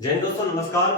जय हिंद दोस्तों, नमस्कार।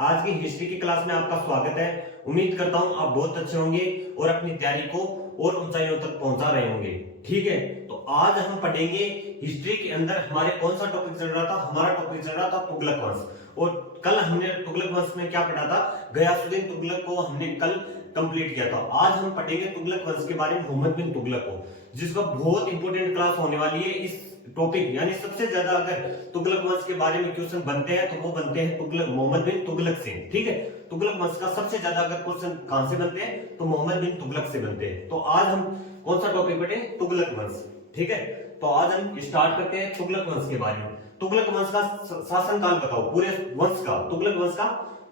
आज की हिस्ट्री की क्लास में आपका स्वागत है। उम्मीद करता हूं आप बहुत अच्छे होंगे और अपनी तैयारी को और ऊंचाइयों तक पहुंचा रहे होंगे। ठीक है, तो आज हम पढ़ेंगे हिस्ट्री के अंदर हमारे कौन सा टॉपिक चल रहा था। हमारा टॉपिक चल रहा था तुगलक वंश। और कल हमने तुगलक वंश में क्या पढ़ा था, गयासुद्दीन तुगलक को हमने कल कंप्लीट किया था। आज हम पढ़ेंगे तुगलक वंश के बारे में, मोहम्मद बिन तुगलक को, जिसका बहुत इंपॉर्टेंट क्लास होने वाली है। इस टॉपिक यानी सबसे ज्यादा अगर तुगलक वंश के बारे में क्वेश्चन बनते हैं तो वो बनते हैं तुगलक मोहम्मद बिन तुगलक से। ठीक है, तुगलक वंश का सबसे ज्यादा अगर क्वेश्चन कहां से बनते हैं तो मोहम्मद बिन तुगलक से बनते हैं। तो आज हम कौन सा टॉपिक पढ़े, तुगलक वंश। ठीक है, तो आज हम स्टार्ट करते हैं तुगलक वंश के बारे में। तुगलक वंश का शासनकाल बताओ, पूरे वंश का, तुगलक वंश का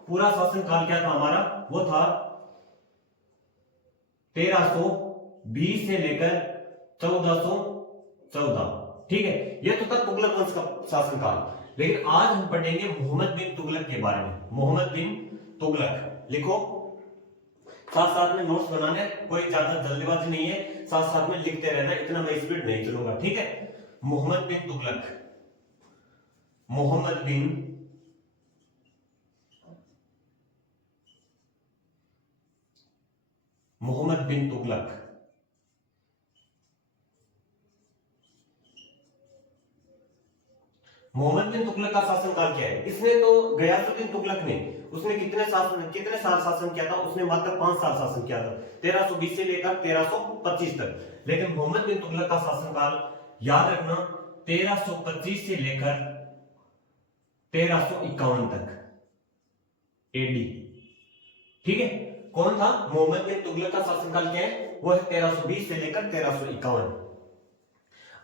पूरा शासनकाल क्या था हमारा, वो था 1320 से लेकर 1414। ठीक है, ये तो था तुगलक वंश का शासनकाल। लेकिन आज हम पढ़ेंगे मोहम्मद बिन तुगलक के बारे में। मोहम्मद बिन तुगलक लिखो, साथ साथ में नोट्स बनाने, कोई ज्यादा जल्दीबाजी नहीं है, साथ साथ में लिखते रहना, इतना मैं स्पीड नहीं चलूंगा। ठीक है, मोहम्मद बिन तुगलक, मोहम्मद बिन मोहम्मद बिन तुगलक। मोहम्मद बिन तुगलक का शासनकाल क्या है? इसने तो गयासुद्दीन तुगलक ने, उसने कितने साल शासन किया था? उसने मात्र 5 साल शासन किया था, 1320 से लेकर 1325 तक। लेकिन मोहम्मद बिन तुगलक का शासनकाल याद रखना 1325 से लेकर 1351 तक एडी। ठीक है, कौन था मोहम्मद बिन तुगलक का शासनकाल? क्या है वो? है 1320 से लेकर 1351।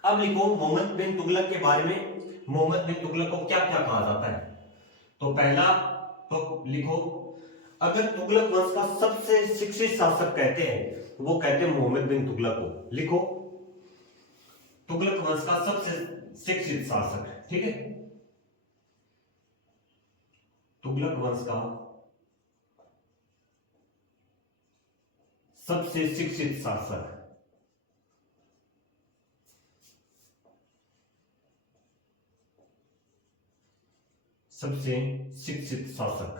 अब लिखो मोहम्मद बिन तुगलक के बारे में, मोहम्मद बिन तुगलक को क्या क्या कहा जाता है। तो पहला तो लिखो, अगर तुगलक वंश का सबसे शिक्षित शासक कहते हैं तो वो कहते हैं मोहम्मद बिन तुगलक को। लिखो, तुगलक वंश का सबसे शिक्षित शासक। ठीक है, तुगलक वंश का सबसे शिक्षित शासक सबसे शिक्षित शासक।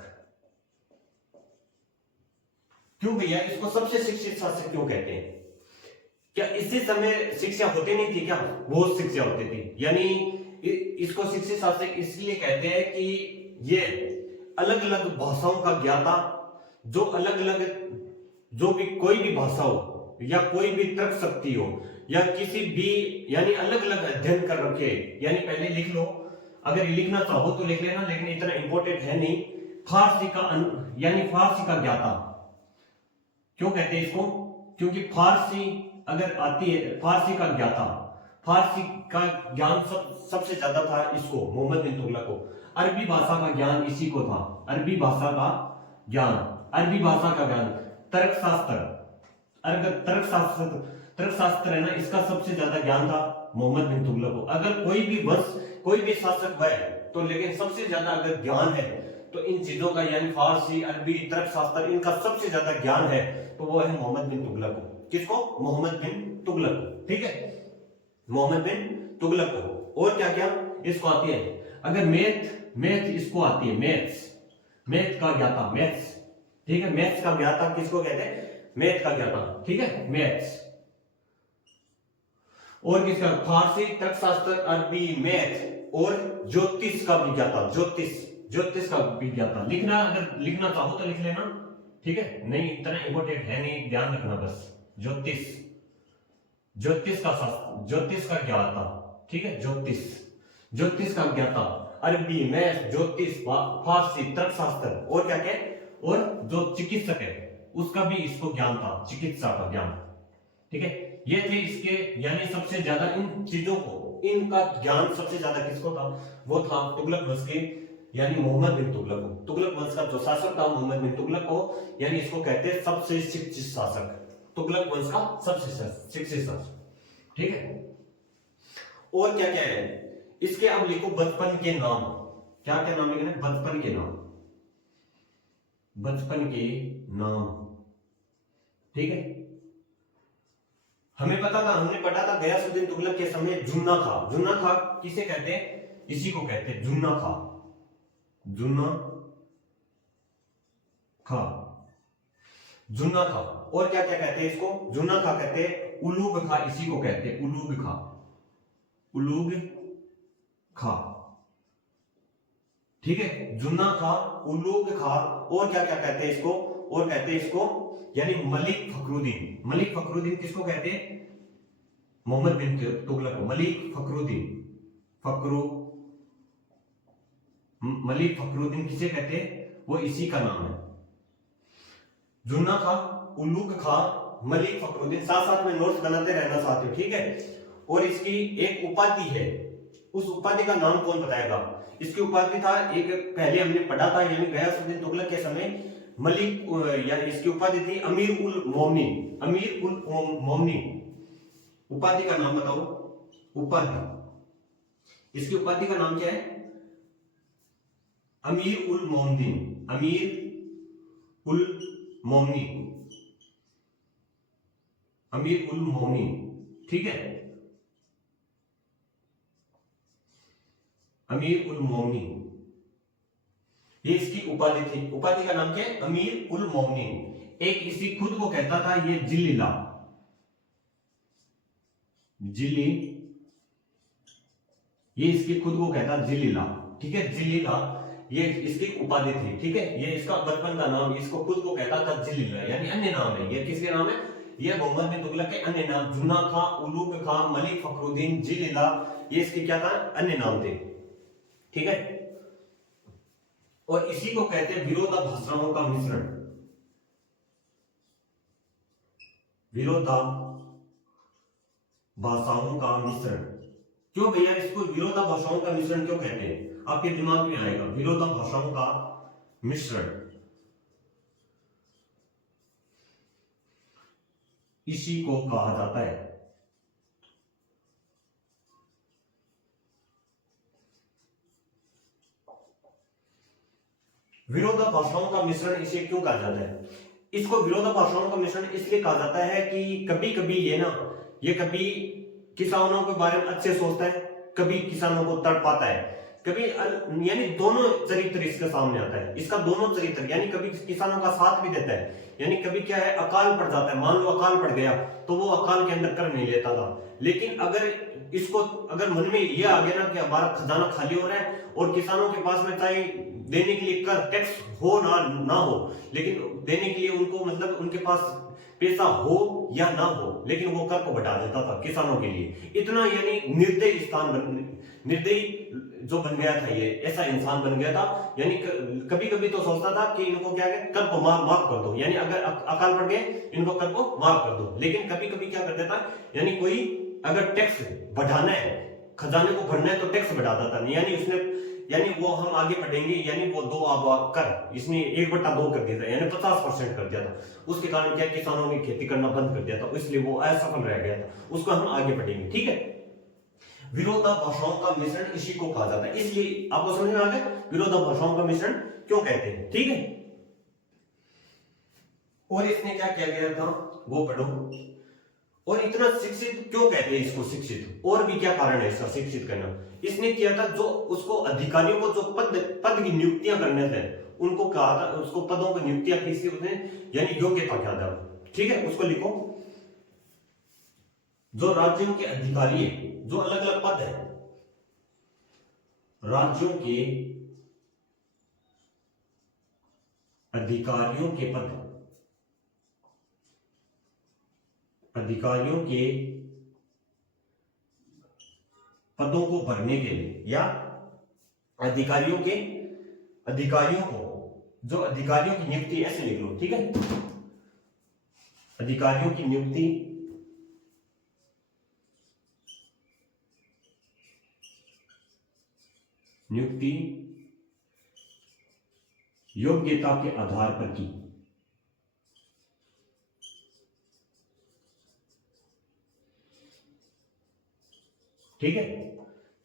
क्यों भैया इसको सबसे शिक्षित शासक क्यों कहते हैं? क्या इसी समय शिक्षा होती नहीं थी क्या? बहुत शिक्षा होती थी। यानी इसको शिक्षित शासक इसलिए कहते हैं कि ये अलग अलग भाषाओं का ज्ञाता, जो अलग अलग, जो भी कोई भी भाषा हो या कोई भी तर्क शक्ति हो या किसी भी, यानी अलग अलग अध्ययन कर रखे। यानी पहले लिख लो, अगर लिखना चाहो तो लिख लेना, लेकिन इतना इंपॉर्टेंट है नहीं। फारसी का यानी फारसी का ज्ञाता। क्यों कहते हैं इसको? क्योंकि फारसी अगर आती है, फारसी का ज्ञाता, फारसी का ज्ञान सबसे ज्यादा था इसको, मोहम्मद बिन तुगलक को। अरबी भाषा का ज्ञान इसी को था, अरबी भाषा का ज्ञान, अरबी भाषा का ज्ञान, तर्कशास्त्र, तर्कशास्त्र है ना, इसका सबसे ज्यादा ज्ञान था मोहम्मद बिन तुगलक को। अगर कोई भी वंश, कोई भी शासक है तो, लेकिन सबसे ज्यादा अगर ज्ञान है तो इन चीजों का, यानी फारसी, अरबी, तर्कशास्त्र, इनका सबसे ज्यादा ज्ञान है तो वो है मोहम्मद बिन तुगलक को। किसको? मोहम्मद बिन तुगलक को। ठीक है, मोहम्मद बिन तुगलक को। और क्या क्या इसको आती है? अगर मैथ इसको आती है, मैथ का ज्ञाता, मैथ्स। ठीक है, मैथ्स का ज्ञाता किसको कहते हैं? मैथ का ज्ञाता। ठीक है, मैथ्स। और किसका? फारसी, तर्कशास्त्र, अरबी, मैथ और ज्योतिष का भी ज्ञाता, ज्योतिष का भी ज्ञाता। लिखना, अगर लिखना चाहो तो लिख लेना। ठीक है, नहीं इतना इंपॉर्टेंट है नहीं, ध्यान रखना बस। ज्योतिष का शास्त्र, ज्योतिष का ज्ञाता। ठीक है, ज्योतिष का ज्ञाता, अरबी, मैथ, ज्योतिष, फारसी, तर्कशास्त्र और क्या क्या, और जो चिकित्सक है उसका भी इसको ज्ञान था, चिकित्सा का ज्ञान। ठीक है, ये थे इसके, यानी सबसे ज्यादा इन चीजों को, इनका ज्ञान सबसे ज्यादा किसको था? वो था तुगलक वंश के, यानी मोहम्मद बिन तुगलक को। तुगलक वंश का जो शासक था मोहम्मद बिन तुगलक को, यानी इसको कहते हैं सबसे शिक्षित शासक, तुगलक वंश का सबसे शिक्षित शासक। ठीक है, और क्या क्या है इसके? अब लिखो बचपन के नाम। क्या क्या नाम लिखना है? बचपन के नाम, बचपन के नाम। ठीक है, हमें पता था, हमने पढ़ा था गयासुद्दीन तुगलक के समय जुन्ना खां। जुन्ना खां किसे कहते हैं? इसी को कहते हैं जुन्ना खां। जुन्ना खा, जुन्ना खा। और क्या क्या कहते हैं इसको? जुन्ना खा कहते हैं, उलूग खा इसी को कहते हैं, उलूग खा, उलूग खा। ठीक है, जुन्ना खा, उलूग खा। और क्या क्या कहते हैं इसको? और कहते हैं इसको यानी मलिक फखरुद्दीन। मलिक फखरुद्दीन किसको कहते हैं? मोहम्मद बिन तुगलक। मलिक फखरुद्दीन, मलिक फखरुद्दीन किसे कहते हैं? वो इसी का नाम है। जुन्ना खा, उलूग खा, मलिक फखरुद्दीन। साथ साथ में नोट्स बनाते रहना साथियों, ठीक है। और इसकी एक उपाधि है, उस उपाधि का नाम कौन बताएगा? इसकी उपाधि था, एक पहले हमने पढ़ा था, यानी गयासुद्दीन तुगलक के समय मलिक या इसकी उपाधि थी अमीर उल मोमिनीन। अमीर उल मोमिनीन उपाधि का नाम बताओ। उपाधि, इसकी उपाधि का नाम क्या है? अमीर उल मोमिनीन, अमीर उल मोमिनीन, अमीर उल मोमिनीन। ठीक है, अमीर उल मोमिनीन, ये इसकी उपाधि थी। उपाधि का नाम क्या है? अमीर उल मोमिनीन। एक इसी खुद को कहता था ये जिल्लिला, जिली, ये इसकी खुद को कहता जिल्लिला। ठीक है, जिल्लिला ये इसकी उपाधि थी। ठीक है, ये इसका बचपन का नाम, इसको खुद को कहता था जिल्लिला, यानी अन्य नाम है। ये किसके नाम है? ये मोहम्मद बिन तुगलक के अन्य नाम। जुन्ना खा, उलूग खा, मलिक फखरुद्दीन, जिल्लिला, ये इसके क्या था? अन्य नाम थे। ठीक है, और इसी को कहते हैं विरोधाभासों का मिश्रण। विरोधाभासों का मिश्रण। क्यों भैया इसको विरोधाभासों का मिश्रण क्यों कहते हैं? आपके दिमाग में आएगा, विरोधाभासों का मिश्रण इसी को कहा जाता है। विरोधाभासों का मिश्रण इसे क्यों कहा जाता है? इसको विरोधाभासों का मिश्रण इसलिए कहा जाता है कि कभी कभी ये कभी किसानों के बारे में अच्छे सोचता है, कभी किसानों को तड़पाता है, कभी यानी दोनों चरित्र इसके सामने आता है। इसका दोनों चरित्र, यानी कभी किसानों का साथ भी देता है, यानी कभी क्या है, अकाल पड़ जाता है, मान लो अकाल पड़ गया तो वो अकाल के अंदर कर नहीं लेता था। लेकिन अगर मन में ये आ गया ना कि हमारा खजाना खाली हो रहा है और किसानों के पास में चाहे देने के लिए कर टैक्स हो ना हो, लेकिन देने के लिए उनको मतलब उनके पास पैसा हो या ना हो, लेकिन वो कर को बढ़ा देता था किसानों के लिए। इतना यानी निर्दयी जो बन गया था, ये ऐसा इंसान बन गया था। यानी कभी कभी तो सोचता था कि इनको क्या है, कर को माफ कर दो, यानी अगर अकाल पड़ गए इनको कर को माफ कर दो। लेकिन कभी कभी क्या कर देता, यानी कोई अगर टैक्स बढ़ाना है, खजाने को भरना है तो टैक्स बढ़ाता था, यानी वो हम आगे पढ़ेंगे, यानी वो 2 कर इसने 1/2 कर दिया था, यानी 50% कर दिया था। उसके कारण क्या, किसानों ने खेती करना बंद कर दिया था, इसलिए वो असफल रह गया था। उसको हम आगे पढ़ेंगे। ठीक है, विरोधाभासों का मिश्रण इसी को कहा जाता है। इसलिए आपको समझ में आ गया विरोधाभासों का मिश्रण क्यों कहते हैं। ठीक है, और इसने क्या किया गया था वो पढ़ो। और इतना शिक्षित क्यों कहते हैं इसको शिक्षित? और भी क्या कारण है इसका शिक्षित करना? इसने किया था जो उसको अधिकारियों को जो पद की नियुक्तियां करने थे, उनको कहा था, उसको पदों की नियुक्तियां की थी उसने, यानी योग्यता क्या था। ठीक है, उसको लिखो। जो राज्यों के अधिकारी है, जो अलग अलग पद है, राज्यों के अधिकारियों के पद, अधिकारियों के पदों को भरने के लिए, या अधिकारियों को जो अधिकारियों की नियुक्ति, ऐसे लिख लो। ठीक है, अधिकारियों की नियुक्ति योग्यता के आधार पर की। ठीक है,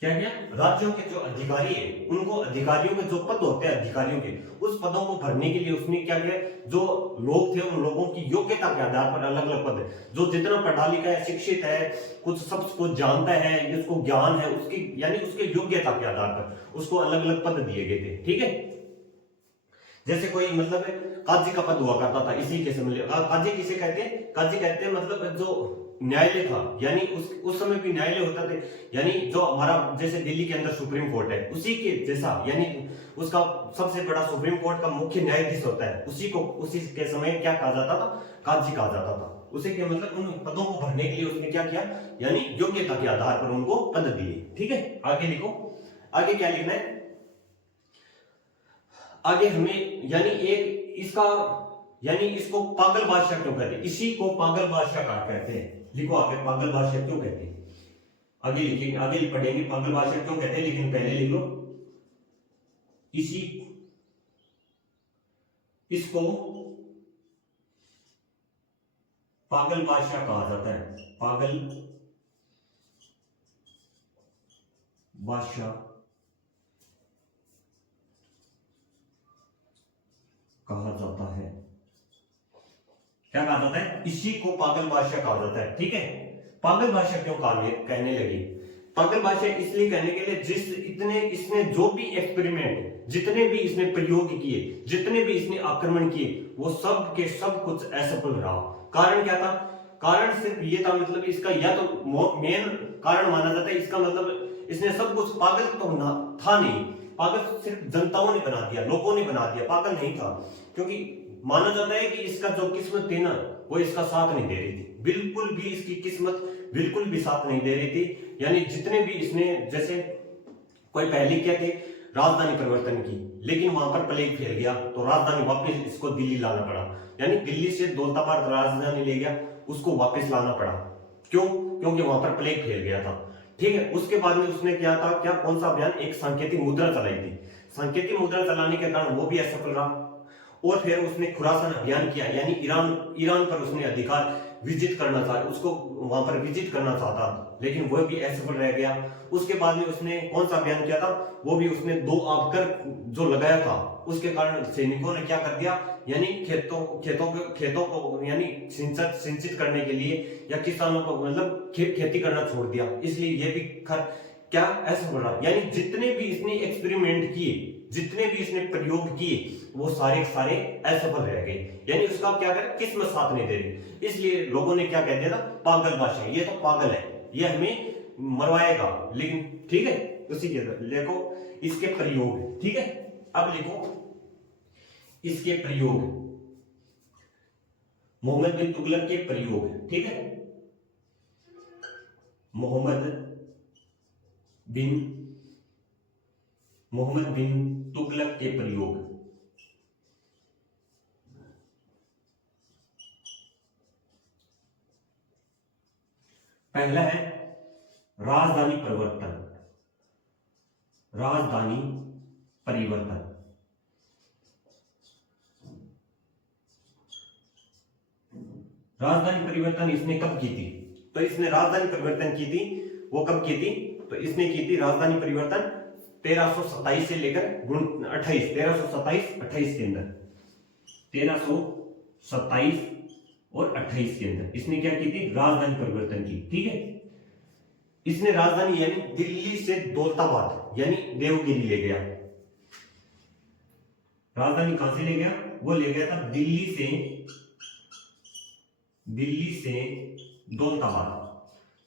क्या क्या, राज्यों के जो अधिकारी है उनको, अधिकारियों के जो पद होते हैं अधिकारियों के, उस पदों को भरने के लिए उसने क्या किया, जो लोग थे उन लोगों की योग्यता के आधार पर अलग अलग पद है। जो जितना पढ़ा लिखा है, शिक्षित है, सब कुछ जानता है, जिसको ज्ञान है, उसकी यानी उसके योग्यता के आधार पर उसको अलग अलग पद दिए गए थे। ठीक है, जैसे कोई मतलब काजी का पद हुआ करता था इसी के समय। काजी किसे कहते हैं? काजी कहते हैं मतलब जो न्यायालय था, यानी उस समय भी न्यायालय होता थे, यानी जो हमारा जैसे दिल्ली के अंदर सुप्रीम कोर्ट है उसी के जैसा, यानी उसका सबसे बड़ा सुप्रीम कोर्ट का मुख्य न्यायाधीश होता है, उसी के समय क्या कहा जाता था? काजी कहा जाता था। उसी के मतलब उन पदों को भरने के लिए उसने क्या किया, यानी योग्यता के आधार पर उनको पद दिए। ठीक है, आगे लिखो, आगे क्या लिखना है? आगे हमें यानी एक इसका, यानी इसको पागल बादशाह क्यों कहते हैं? इसी को पागल बादशाह कहा कहते हैं। लिखो आगे, पागल बादशाह क्यों कहते हैं? आगे लिखेंगे, आगे पढ़ेंगे पागल बादशाह क्यों कहते हैं, लेकिन पहले लिख लो इसको पागल बादशाह कहा जाता है। पागल बादशाह कहा जाता है। क्या कहा जाता है? इसी को पागल बादशाह कहा जाता है। ठीक है, पागल बादशाह क्यों कहने लगी? पागल बादशाह इसलिए कहने के लिए इसने जो भी एक्सपेरिमेंट, जितने भी इसने प्रयोग किए, जितने भी इसने आक्रमण किए, वो सब के सब कुछ असफल रहा। कारण क्या था? कारण सिर्फ ये था, मतलब इसका या तो मेन कारण माना जाता है इसका मतलब इसने सब कुछ, पागल तो था नहीं, पागल सिर्फ जनताओं ने बना दिया, लोगों ने बना दिया, पागल नहीं था। क्योंकि माना जाता है कि इसका जो किस्मत थी ना, वो इसका साथ नहीं दे रही थी, बिल्कुल भी इसकी किस्मत बिल्कुल भी साथ नहीं दे रही थी। यानी जितने भी इसने, जैसे कोई पहले क्या थी, राजधानी परिवर्तन की, लेकिन वहां पर प्लेग फैल गया तो राजधानी वापस इसको दिल्ली लाना पड़ा, यानी दिल्ली से दौलताबाद राजधानी ले गया, उसको वापस लाना पड़ा। क्यों? क्योंकि वहां पर प्लेग फैल गया था। ठीक है, उसके बाद में उसने क्या था, क्या कौन सा अभियान, एक सांकेतिक मुद्रा चलाई थी। सांकेतिक मुद्रा चलाने के कारण वो भी असफल रहा। और फिर उसने खुरासान अभियान किया, यानी ईरान पर उसने अधिकार विजिट करना था, उसको वहां पर विजिट करना चाहता, लेकिन वह भी असफल रह गया। उसके बाद में उसने कौन सा अभियान किया था? वो भी उसने 2 आबकर जो लगाया था, उसके कारण सैनिकों ने क्या कर दिया, यानी खेतों को यानी सिंचित करने के लिए, या किसानों को मतलब खेती करना छोड़ दिया, इसलिए ये भी क्या असफल रहा। यानी जितने भी इसने एक्सपेरिमेंट किए, जितने भी इसने प्रयोग किए, वो सारे सारे असफल रह गए, यानी उसका क्या करे, किस्मत साथ नहीं दे रही। इसलिए लोगों ने क्या कह दिया था, पागल बादशाह, ये तो पागल है, ये हमें मरवाएगा। लेकिन ठीक है, उसी के देखो इसके प्रयोग। ठीक है, अब लिखो इसके प्रयोग, मोहम्मद बिन तुगलक के प्रयोग। ठीक है, मोहम्मद बिन तुगलक के प्रयोग। पहला है राजधानी परिवर्तन। राजधानी परिवर्तन, राजधानी परिवर्तन इसने कब की थी? तो इसने राजधानी परिवर्तन की थी, वो कब की थी? तो इसने की थी राजधानी परिवर्तन 1327 से लेकर 28, 1327-28 के अंदर, 1327 और 28 के अंदर इसने क्या की थी? राजधानी परिवर्तन की। ठीक है, इसने राजधानी यानी दिल्ली से दौलताबाद यानी देवगिरी ले गया। राजधानी कहां से ले गया? वो ले गया था दिल्ली से दौलताबाद।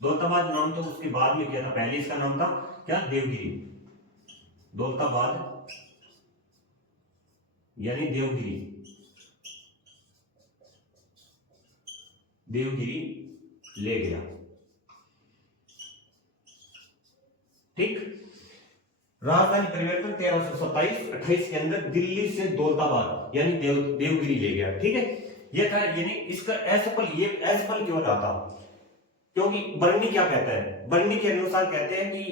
दौलताबाद नाम तो उसके बाद में किया था, पहले इसका नाम था क्या? देवगिरी। दौलताबाद यानी देवगिरी ले गया। ठीक, राजधानी परिवर्तन 1327-28 के अंदर दिल्ली से दौलताबाद यानी देवगिरी ले गया। ठीक है, ये था, यानी इसका असफल क्यों रहा था? क्योंकि बर्नी क्या कहता है? बर्नी के अनुसार कहते हैं कि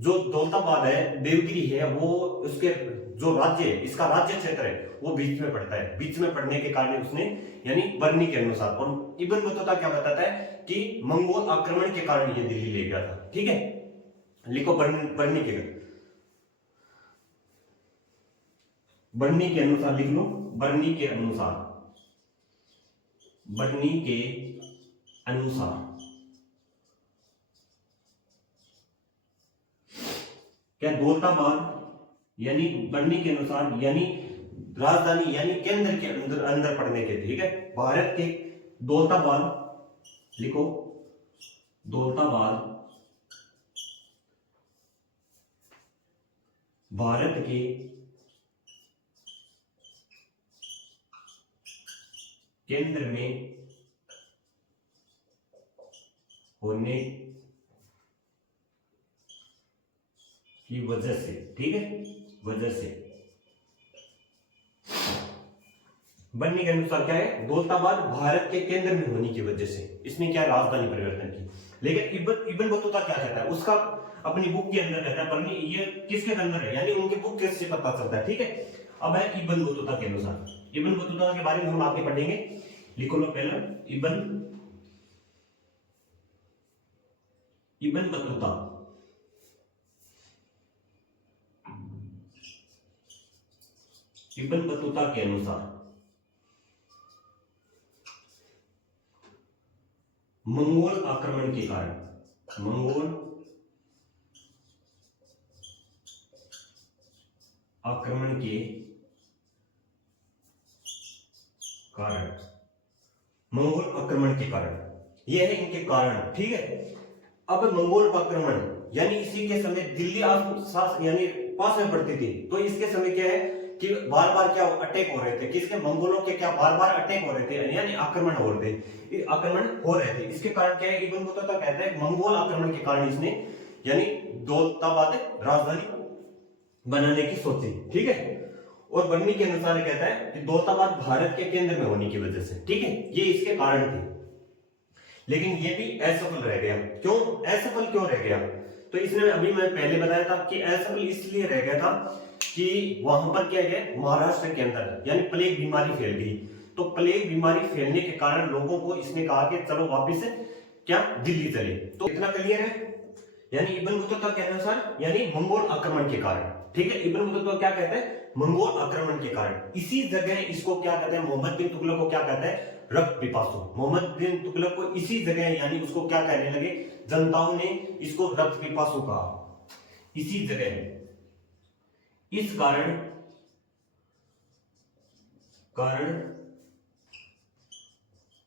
जो दौलताबाद है, देवगिरी है, वो उसके जो राज्य है, इसका राज्य क्षेत्र है, वो बीच में पड़ता है। बीच में पड़ने के कारण उसने, यानी बर्नी के अनुसार, और इब्न बतूता क्या बताता है कि मंगोल आक्रमण के कारण ये दिल्ली ले गया था। ठीक है, लिखो बर्नी के अनुसार लिख लो, बर्नी के अनुसार क्या दौलताबाद, यानी बर्नी के अनुसार, यानी राजधानी यानी केंद्र के अंदर अंदर पड़ने के, ठीक है। भारत के दौलताबाद लिखो, दौलताबाद भारत के केंद्र में होने की वजह से, ठीक है, वजह से बनने के अनुसार क्या है, दौलताबाद भारत के केंद्र में होने की वजह से इसने क्या राजधानी परिवर्तन की। लेकिन इब्न बतूता क्या कहता है, उसका अपनी बुक के अंदर कहता है, पर नहीं ये किसके अंदर है, यानी उनके बुक कैसे पता चलता है, ठीक है। अब है इब्न बतूता के अनुसार, इब्न बतूता के बारे में हम आगे पढ़ेंगे। लिखो लो पहला, इब्न बतूता इब्न बतूता के अनुसार मंगोल आक्रमण के कारण, मंगोल आक्रमण के कारण, मंगोल आक्रमण के कारण, यह है इनके कारण, ठीक है। अब मंगोल आक्रमण यानी इसी के समय दिल्ली आस यानी पास में पड़ती थी, तो इसके समय क्या है कि बार बार क्या अटैक हो रहे थे, किसके, मंगोलों के क्या बार बार अटैक हो रहे थे, यानी आक्रमण हो रहे थे, आक्रमण हो रहे थे। इसके कारण क्या है, इब्न बतूता कहते हैं मंगोल आक्रमण के कारण इसने यानी दौलताबाद राजधानी बनाने की सोची, ठीक है। और बन्नी के अनुसार कहता है कि दौलताबाद भारत के केंद्र में होने की वजह से, ठीक है, ये इसके कारण थे। लेकिन ये भी असफल रह गया। क्यों असफल क्यों रह गया, तो इसने अभी मैं पहले बताया था कि असफल इसलिए रह गया था कि वहां पर क्या है, महाराष्ट्र के अंदर यानी प्लेग बीमारी फैल गई। तो प्लेग बीमारी फैलने के कारण लोगों को इसने कहा कि चलो वापिस क्या दिल्ली चले। तो इतना क्लियर है, यानी इब्न बतूता के अनुसार यानी मंगोल आक्रमण के कारण, ठीक है। इब्न बतूता क्या कहते हैं, मंगोल आक्रमण के कारण। इसी जगह इसको क्या कहते हैं, मोहम्मद बिन तुगलक को क्या कहते हैं, रक्त पिपासु। मोहम्मद बिन तुगलक को इसी जगह यानी उसको क्या कहने लगे, जनताओं ने इसको रक्त पिपासु कहा, इसी जगह। इस कारण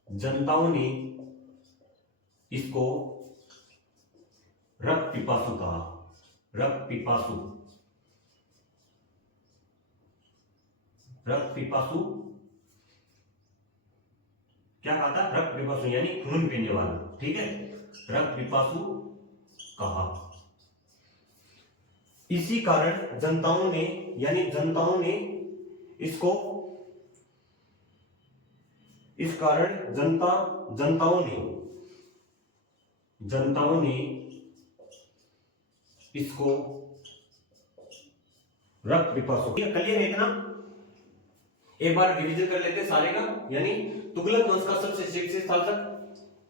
जनताओं ने इसको रक्त पिपासु कहा, रक्त पिपासु, रक्त पिपासु क्या कहा था, रक्त पिपासु यानी खून पीने वाला, ठीक है, रक्त पिपासु कहा। इसी कारण जनताओं ने यानी जनताओं ने इसको, इस कारण जनताओं ने इसको रक्त पिपासु, क्लियर है इतना। एक बार रिवीजन कर लेते हैं सारे का, यानी तुगलक वंश का सबसे शीर्ष शासक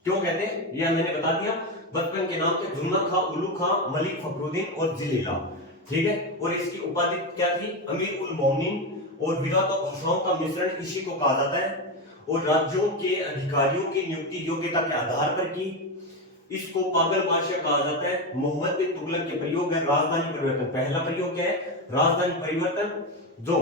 क्यों कहते हैं, यह मैंने बता दिया। बचपन के नाम थे जुन्ना खां, उलू खां, मलिक फखरुद्दीन और जिलीला, ठीक है। और इसकी उपाधि क्या थी, अमीर उल मोमिनीन और विराट और भाषाओं का मिश्रण इसी को कहा जाता है। और राज्यों के अधिकारियों की नियुक्ति योग्यता के आधार पर की। इसको पागल बादशाह कहा जाता है। मोहम्मद बिन तुगलक के प्रयोग है राजधानी परिवर्तन। पहला प्रयोग क्या है, राजधानी परिवर्तन, जो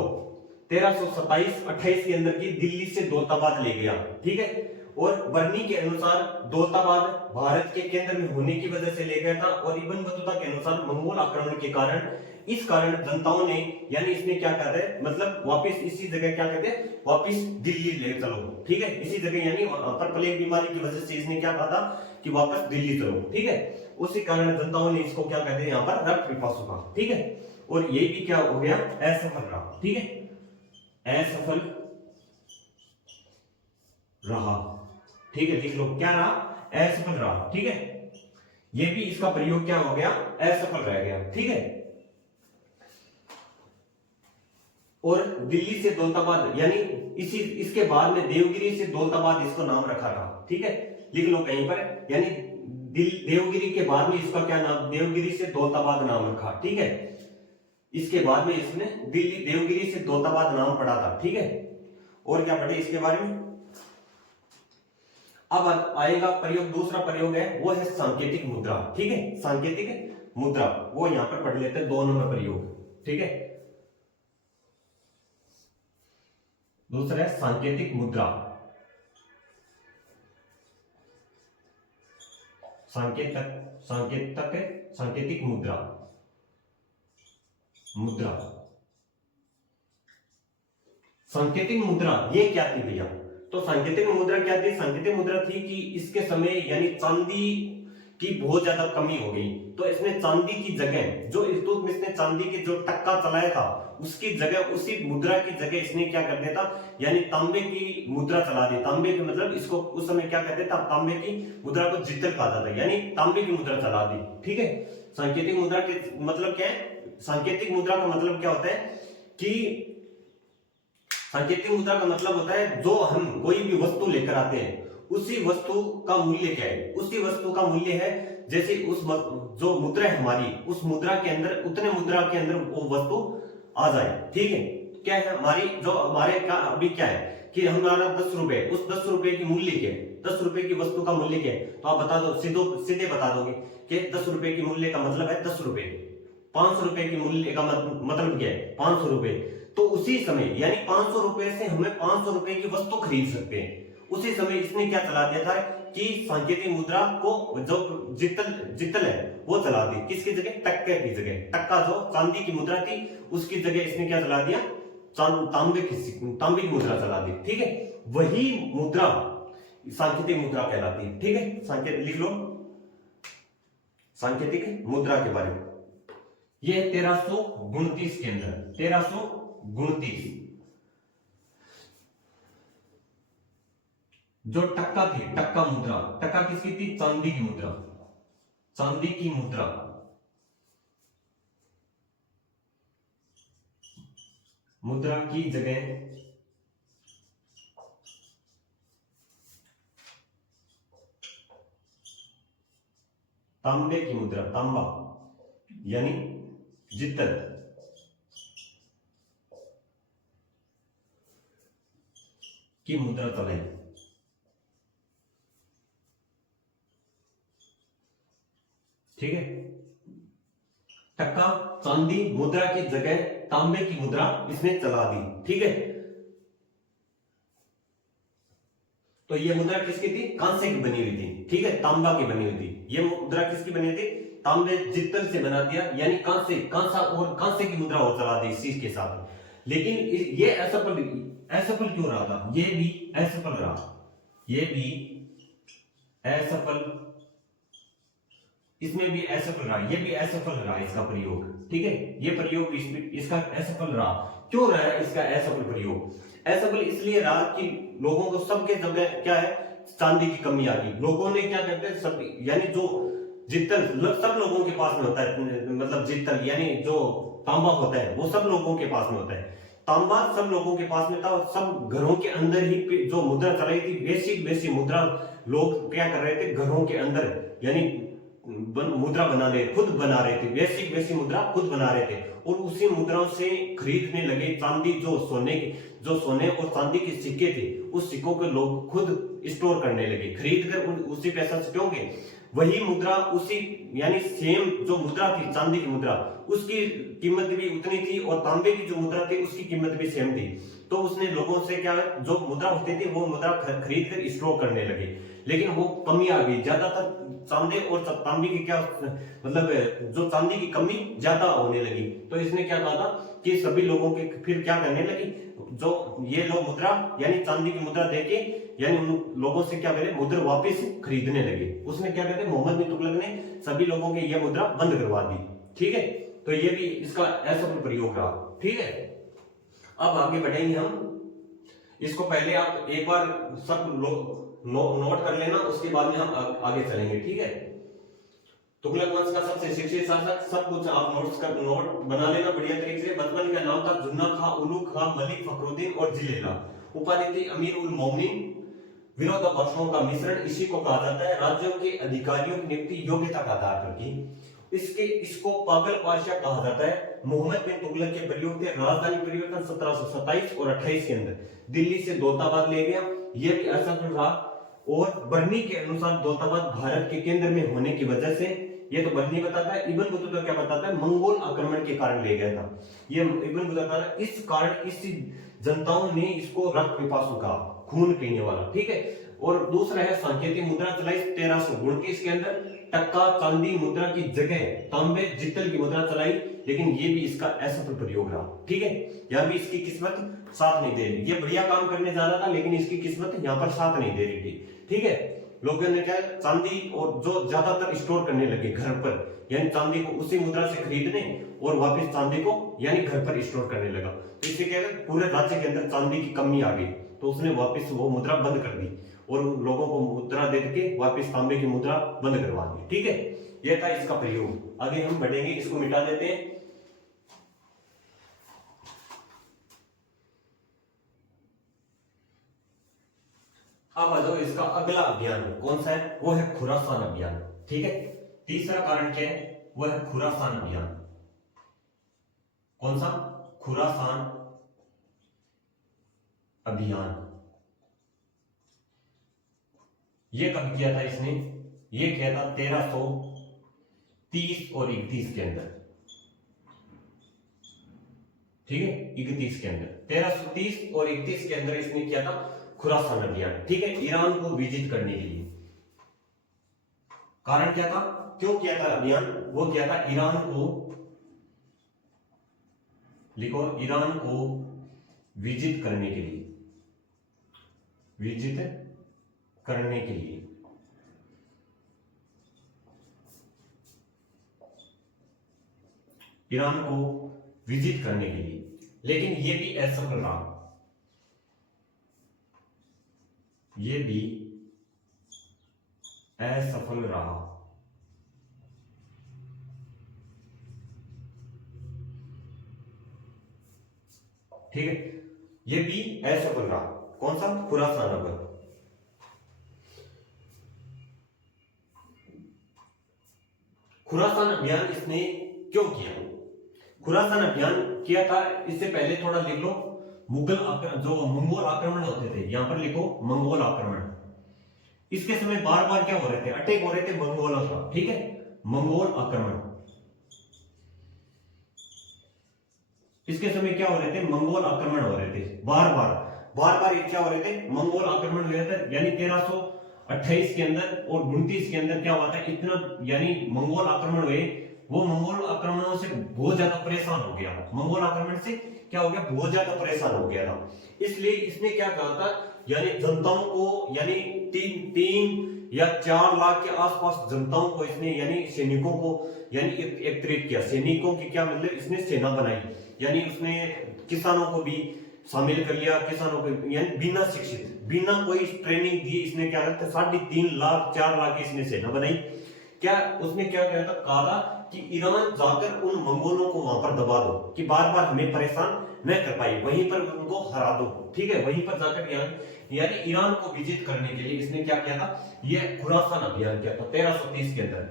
1327-28 के अंदर की दिल्ली से दौलताबाद ले गया, ठीक है। और बर्नी के अनुसार दौलताबाद भारत के केंद्र में होने की वजह से ले गया था। और इब्न बतूता के अनुसार मंगोल आक्रमण के कारण, इस कारण जनताओं ने यानी इसने क्या कहते हैं, मतलब वापस इसी जगह क्या कहते हैं, वापस दिल्ली ले चलो, ठीक है। इसी जगह यानी पर प्लेग बीमारी की वजह से इसने क्या कहा था कि वापस दिल्ली चलो, ठीक है। उसी कारण जनताओं ने इसको क्या कहते हैं यहाँ पर रक्त पिपासु कहा, ठीक है। और ये भी क्या हो गया, असफल रहा, ठीक है, असफल रहा, ठीक है। देख लो क्या रहा, असफल रहा, ठीक है। ये भी इसका प्रयोग क्या हो गया, असफल रह गया, ठीक है। और दिल्ली से दौलताबाद यानी इसके बाद में देवगिरी से दौलताबाद इसको नाम रखा था, ठीक है। लिख लो कहीं पर, यानी देवगिरी के बाद में इसका क्या नाम, देवगिरी से दौलताबाद नाम रखा, ठीक है। इसके बाद में इसने दिल्ली देवगिरी से दौलताबाद नाम पड़ा था, ठीक है। और क्या पढ़े इसके बारे में। अब आएगा प्रयोग, दूसरा प्रयोग है वो है सांकेतिक मुद्रा, ठीक है। सांकेतिक मुद्रा वो यहां पर पढ़ लेते हैं, 2 नंबर प्रयोग, ठीक है। दूसरा है सांकेतिक मुद्रा। सांकेतिक मुद्रा। सांकेतिक मुद्रा ये क्या थी भैया? तो सांकेतिक मुद्रा क्या थी? सांकेतिक मुद्रा थी कि इसके समय यानी चांदी की बहुत ज्यादा कमी हो गई, तो इसने चांदी की जगह जो इल्तुतमिश ने चांदी के जो टक्का चलाया था उसकी जगह, उसी मुद्रा की जगह इसने क्या कर दिया था, यानी तांबे की मुद्रा चला दी। तांबे की मतलब इसको उस समय क्या कहते थे, तांबे की मुद्रा को जितल कहा जाता है, यानी तांबे की मुद्रा चला दी। ठीक है, सांकेतिक मुद्रा के मतलब क्या है? सांकेतिक मुद्रा का मतलब क्या होता है कि सांकेतिक मुद्रा का मतलब होता है जो हम कोई भी वस्तु लेकर आते हैं उसी वस्तु का मूल्य क्या है? उसी वस्तु का मूल्य है जैसे उस जो मुद्रा है हमारी, उस मुद्रा के अंदर, उतने मुद्रा के अंदर वो वस्तु आ जाए। ठीक है, क्या है हमारी जो हमारे का अभी क्या है कि हमारा 10 रुपए, उस 10 रुपए की मूल्य क्या है? 10 रुपए की वस्तु का मूल्य क्या है? तो आप बता दो, सीधे बता दोगे कि 10 रुपए की मूल्य का मतलब है 10 रुपए। 500 रुपए की मूल्य का मतलब क्या है? 500 रुपए। तो उसी समय यानी 500 रुपए से हमें 500 रुपए की वस्तु खरीद सकते हैं। उसी समय इसने क्या चला दिया था कि सांकेतिक मुद्रा को जो जितल है वो चला दी। किसकी जगह? टक्के की जगह। टक्का जो चांदी की मुद्रा थी उसकी जगह इसने क्या चला दिया? तांबे की मुद्रा चला दी। ठीक है, वही मुद्रा सांकेतिक मुद्रा कहलाती है। ठीक है, सांकेतिक लिख लो, सांकेतिक मुद्रा के बारे में। ये 1329 के अंदर, 1329 जो टक्का थी, टक्का मुद्रा, टक्का किसकी थी? चांदी की मुद्रा। चांदी की मुद्रा की जगह तांबे की मुद्रा, तांबा यानी जितल की मुद्रा चलाई। ठीक है, टक्का चांदी मुद्रा की जगह तांबे की मुद्रा इसने चला दी। ठीक है, तो ये मुद्रा किसकी थी? कांसे की बनी हुई थी। ठीक है, तांबा की बनी हुई थी। ये मुद्रा किसकी बनी हुई थी? तांबे जितल से बना दिया, यानी कांसे की मुद्रा और चला दी इस चीज के साथ। लेकिन ये असफल क्यों रहा था? ये भी असफल रहा, ये भी असफल, इसमें भी असफल रहा, ये भी असफल रहा इसका प्रयोग। ठीक है, ये प्रयोग इसका असफल रहा। क्यों रहा इसका असफल प्रयोग? असफल इसलिए रहा कि लोगों को सबके जगह क्या है, चांदी की कमी आ गई। लोगों ने क्या कहते हैं सब, यानी जो जितल सब लोगों के पास में होता है, मतलब जितल यानी जो तांबा होता है वो सब लोगों के पास में होता है। तांबा सब लोगों के पास में था और सब घरों के अंदर ही जो मुद्रा चलाई थी वैसी मुद्रा लोग क्या कर रहे थे, घरों के अंदर यानी मुद्रा खुद बना रहे थे, वैसी मुद्रा खुद बना रहे थे और उसी मुद्राओं से खरीदने लगे। चांदी जो सोने और चांदी के सिक्के थे उस सिक्कों को लोग खुद स्टोर करने लगे, खरीद कर उसी पैसा से क्योंकि वही मुद्रा उसी यानी सेम जो मुद्रा थी चांदी की मुद्रा उसकी कीमत भी उतनी थी और तांबे की जो मुद्रा थी उसकी कीमत भी सेम थी। तो उसने लोगों से क्या जो मुद्रा होती थी वो मुद्रा खरीद कर स्टोर करने लगे। लेकिन वो कमी आ गई, ज्यादातर चांदी और तांबे की क्या मतलब जो चांदी की कमी ज्यादा होने लगी। तो इसने क्या कहा था कि सभी लोगों के फिर क्या करने लगी, जो ये लोग मुद्रा यानी चांदी की मुद्रा देके यानी उन लोगों से क्या करे, मुद्रा वापस खरीदने लगे। उसने क्या कहते मोहम्मद बिन तुगलक ने सभी लोगों के ये मुद्रा बंद करवा दी। ठीक है, तो ये भी इसका असफल प्रयोग रहा। ठीक है, अब आगे बढ़ेंगे हम। इसको पहले आप एक बार सब लोग नोट कर लेना, उसके बाद में हम आगे चलेंगे। ठीक है, तुगलक वंश का सबसे शिक्षित शासक, सब कुछ आप नोट बना लेना बढ़िया तरीके से। बचपन का नाम था जुन्ना खां, उलू खां, मलिक फखरुद्दीन और जिलेला। उपाधि थी अमीर उल मोमिनीन। विरोधाभासों का मिश्रण इसी को कहा जाता है। राज्यों के अधिकारियों की नियुक्ति योग्यता के आधार पर की। इसको पागल बादशाह कहा जाता है। मोहम्मद बिन तुगलक के प्रयोग थे। राजधानी परिवर्तन 1727 और 28 के अंदर दिल्ली से दौलताबाद ले गया, यह भी असफल रहा। और बर्नी के अनुसार दौलताबाद भारत के केंद्र में होने की वजह से ये तो बल नहीं बताता है। इब्न बतूता क्या बताता है, मंगोल आक्रमण के कारण ले गया था। ये इब्न बताता है इस कारण इस जनताओं ने इसको रक्त पिपासु कहा, खून पीने वाला, ठीक है। और दूसरा है सांकेतिक मुद्रा चलाई 1300 गुण की, इसके अंदर टक्का चांदी मुद्रा की जगह तांबे जितल की मुद्रा चलाई, लेकिन ये भी इसका असफल प्रयोग रहा, ठीक है। यहाँ भी इसकी किस्मत साथ नहीं दे रही। ये बढ़िया काम करने जा रहा था लेकिन इसकी किस्मत यहाँ पर साथ नहीं दे रही थी, ठीक है। लोगों ने क्या चांदी और जो ज्यादातर स्टोर करने लगे घर पर, यानी चांदी को उसी मुद्रा से खरीदने और वापस चांदी को यानी घर पर स्टोर करने लगा। तो इससे क्या है, पूरे राज्य के अंदर चांदी की कमी आ गई, तो उसने वापस वो मुद्रा बंद कर दी और लोगों को मुद्रा दे के वापस तांबे की मुद्रा बंद करवा दी, ठीक है। यह था इसका प्रयोग। आगे हम बढ़ेंगे, इसको मिटा देते हैं। अब आ जाओ, इसका अगला अभियान कौन सा है, वो है खुरासान अभियान, ठीक है। तीसरा कारण क्या है, वो है खुरासान अभियान। कौन सा, खुरासान अभियान। ये कब किया था इसने, ये किया था 1330 और 31 के अंदर, ठीक है। 31 के अंदर, 1330 और 31 के अंदर इसने किया था खुरासान अभियान, ठीक है, ईरान को विजित करने के लिए। कारण क्या था, क्यों किया था अभियान, वो किया था ईरान को, लिखो, ईरान को विजित करने के लिए, विजित करने के लिए। ईरान को विजिट करने के लिए, लेकिन ये भी असफल रहा, ये भी असफल रहा, ठीक है। ये भी असफल रहा, कौन सा, खुरासान अभियान। खुरासान अभियान इसने क्यों किया, खुरासान अभियान किया था, इससे पहले थोड़ा लिख लो, मुगल जो मंगोल आक्रमण होते थे, यहां पर लिखो मंगोल आक्रमण। इसके समय बार बार क्या हो रहे थे, अटैक हो रहे थे मंगोलों का, ठीक है, मंगोल आक्रमण। इसके समय क्या हो रहे थे, मंगोल आक्रमण हो रहे थे, बार बार ये क्या हो रहे थे, मंगोल आक्रमण हो रहे थे। यानी 1328 के अंदर और 29 के अंदर क्या हुआ था, इतना यानी मंगोल आक्रमण हुए, वो मंगोल आक्रमणों से बहुत ज्यादा परेशान हो गया, मंगोल आक्रमण से क्या हो गया, बहुत ज्यादा परेशान हो गया था। इसलिए इसने क्या कहा था, यानी जनताओं को, यानी 3 या 4 लाख के आसपास जनताओं को इसने, यानी सैनिकों को, यानी एकत्रित किया। सैनिकों की क्या मतलब, इसने सेना बनाई, यानी उसने किसानों को भी शामिल कर लिया, किसानों को, यानी बिना शिक्षित, बिना कोई ट्रेनिंग दिए इसने क्या करता, 3.5 लाख 4 लाख की इसने सेना बनाई। क्या उसने क्या कहा था, कहा कि ईरान जाकर उन मंगोलों को वहां पर दबा दो, कि बार बार हमें परेशान न कर पाए, वहीं पर उनको हरा दो, ठीक है। वहीं पर जाकर यानी ईरान को विजित करने के लिए इसने क्या किया था, यह खुरासान अभियान किया था 1330 के अंदर।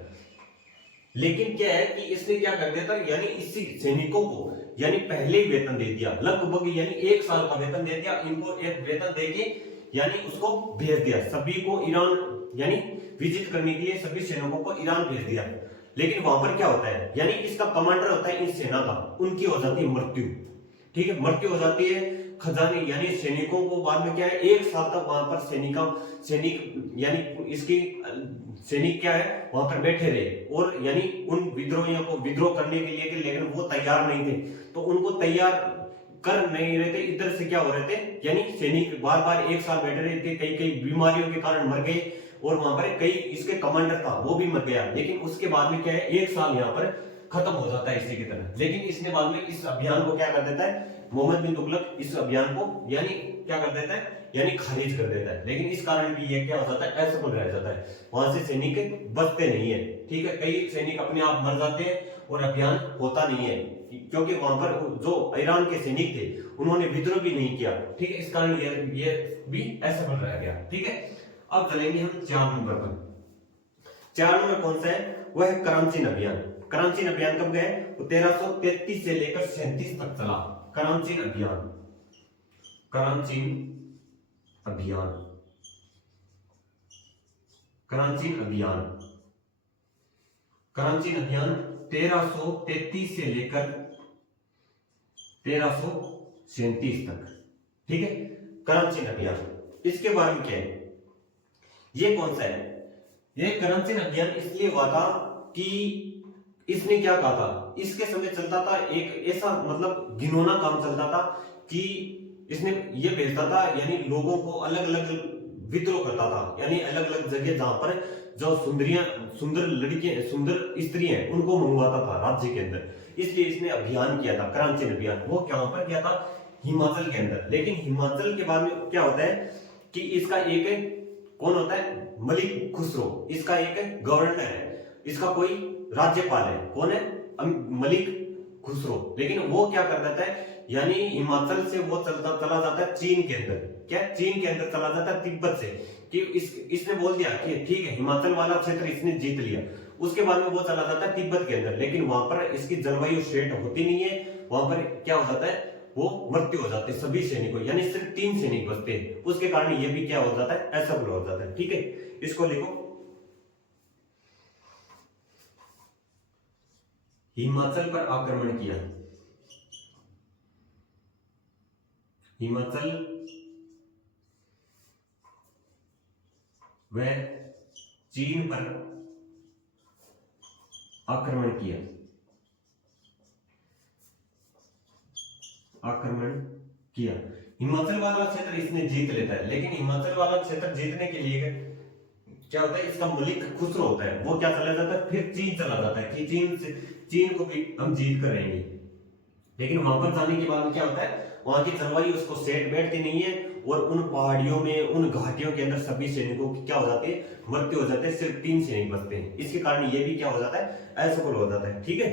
लेकिन क्या है कि इसने क्या कर दिया था, यानी इसी सैनिकों को यानी पहले ही वेतन दे दिया, लगभग यानी 1 साल का वेतन दे दिया, इनको एक वेतन देके यानी उसको भेज दिया, सभी को ईरान यानी विजिट करने के लिए सभी सैनिकों को ईरान भेज दिया। लेकिन वहां पर क्या होता है, यानी इसका कमांडर होता है इस सेना का, उनकी हो जाती है मृत्यु, ठीक है, मृत्यु हो जाती है। खजाने यानी सैनिकों को बाद में क्या है, 1 साल तक वहां पर सैनिक यानी इसकी सैनिक क्या है वहां पर बैठे रहे, और यानी उन विद्रोहियों को विद्रोह करने के लिए, लेकिन वो तैयार नहीं थे, तो उनको तैयार कर नहीं रहे थे। इधर से क्या हो रहे थे, यानी सैनिक बार बार 1 साल बैठे रहे थे, कई बीमारियों के कारण मर गए, और वहां पर कई इसके कमांडर था वो भी मर गया। लेकिन उसके बाद में क्या है, 1 साल यहाँ पर खत्म हो जाता है इसी की तरह। लेकिन इसने बाद में इस अभियान को क्या कर देता है, मोहम्मद बिन तुगलक इस अभियान को यानी क्या कर देता है, यानी खारिज कर देता है। लेकिन इस कारण भी ये क्या हो जाता है, असफल रह जाता है, वहां से सैनिक बचते नहीं है, ठीक है। कई सैनिक अपने आप मर जाते हैं और अभियान होता नहीं है, क्योंकि वहां पर जो ईरान के सैनिक थे उन्होंने विद्रोह भी नहीं किया, ठीक है। इस कारण ये भी असफल रह गया, ठीक है। अब चलेंगे हम 4 नंबर पर। 4 नंबर कौन सा है, वह है कराची अभियान। कराची अभियान कब गए, तो 1333 से लेकर 37 तक चला कराची अभियान। कराची अभियान, कराची अभियान कराची अभियान 1333 से लेकर 1337 तक, ठीक है, कराची अभियान। इसके बारे में क्या है, ये कौन सा है, ये कराची अभियान इसलिए हुआ था कि इसने क्या कहा था, इसके समय चलता था एक ऐसा मतलब घिनौना काम चलता था कि इसने ये भेजता था, यानी लोगों को अलग अलग विद्रोह करता था, यानी अलग अलग जगह जहां पर जो सुंदर लड़कियां, सुंदर स्त्री हैं, उनको मंगवाता था राज्य के अंदर। इसलिए इसने अभियान किया था, क्रांति अभियान। वो कहां पर किया था, हिमाचल के अंदर। लेकिन हिमाचल के बाद में क्या होता है कि इसका एक कौन होता है, मलिक खुसरो, इसका एक गवर्नर है, इसका कोई राज्यपाल है, कौन है, मलिक खुसरो। लेकिन वो क्या कर देता है, यानी हिमाचल से वो चला जाता है चीन के अंदर, क्या चीन के अंदर चला जाता है तिब्बत से, कि इसने बोल दिया कि ठीक है हिमाचल वाला क्षेत्र इसने जीत लिया। उसके बाद में वो चला जाता है तिब्बत के अंदर, लेकिन वहां पर इसकी जलवायु सेट होती नहीं है, वहां पर क्या हो जाता है, वो मृत्यु हो जाती है सभी सैनिकों, यानी सिर्फ 3 सैनिक बचते हैं। उसके कारण ये भी क्या हो जाता है, असफल हो जाता है, ठीक है। इसको लिखो, हिमाचल पर आक्रमण किया, हिमाचल व चीन पर आक्रमण किया, आक्रमण किया। हिमाचल वाला क्षेत्र इसने जीत लेता है, लेकिन हिमाचल वाला क्षेत्र जीतने के लिए क्या होता है, इसका मलिक खुसरो होता है, वो क्या चला जाता है, फिर चीन चला जाता है कि चीन को भी हम जीत कर रहेंगे। लेकिन वहां पर जाने के बाद क्या होता है, वहां की जलवायु उसको सेट बैठती नहीं है, और उन पहाड़ियों में, उन घाटियों के अंदर सभी सैनिकों की क्या हो जाती है, मृत्यु हो जाती है, सिर्फ 3 सैनिक बचते हैं। इसके कारण ये भी क्या हो जाता है, असफल हो जाता है, ठीक है।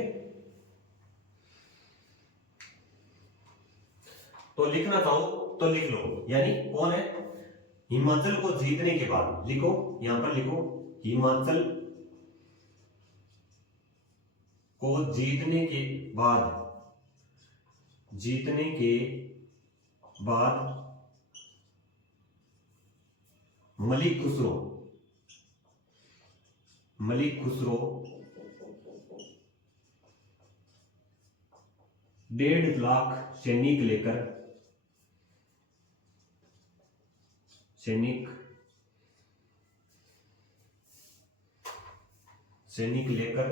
तो लिखना चाहो तो लिख लो, यानी कौन है, हिमाचल को जीतने के बाद, लिखो यहां पर लिखो, हिमाचल को जीतने के बाद, जीतने के बाद मलिक खुसरो, मलिक खुसरो 1.5 लाख सैनिक लेकर, सैनिक लेकर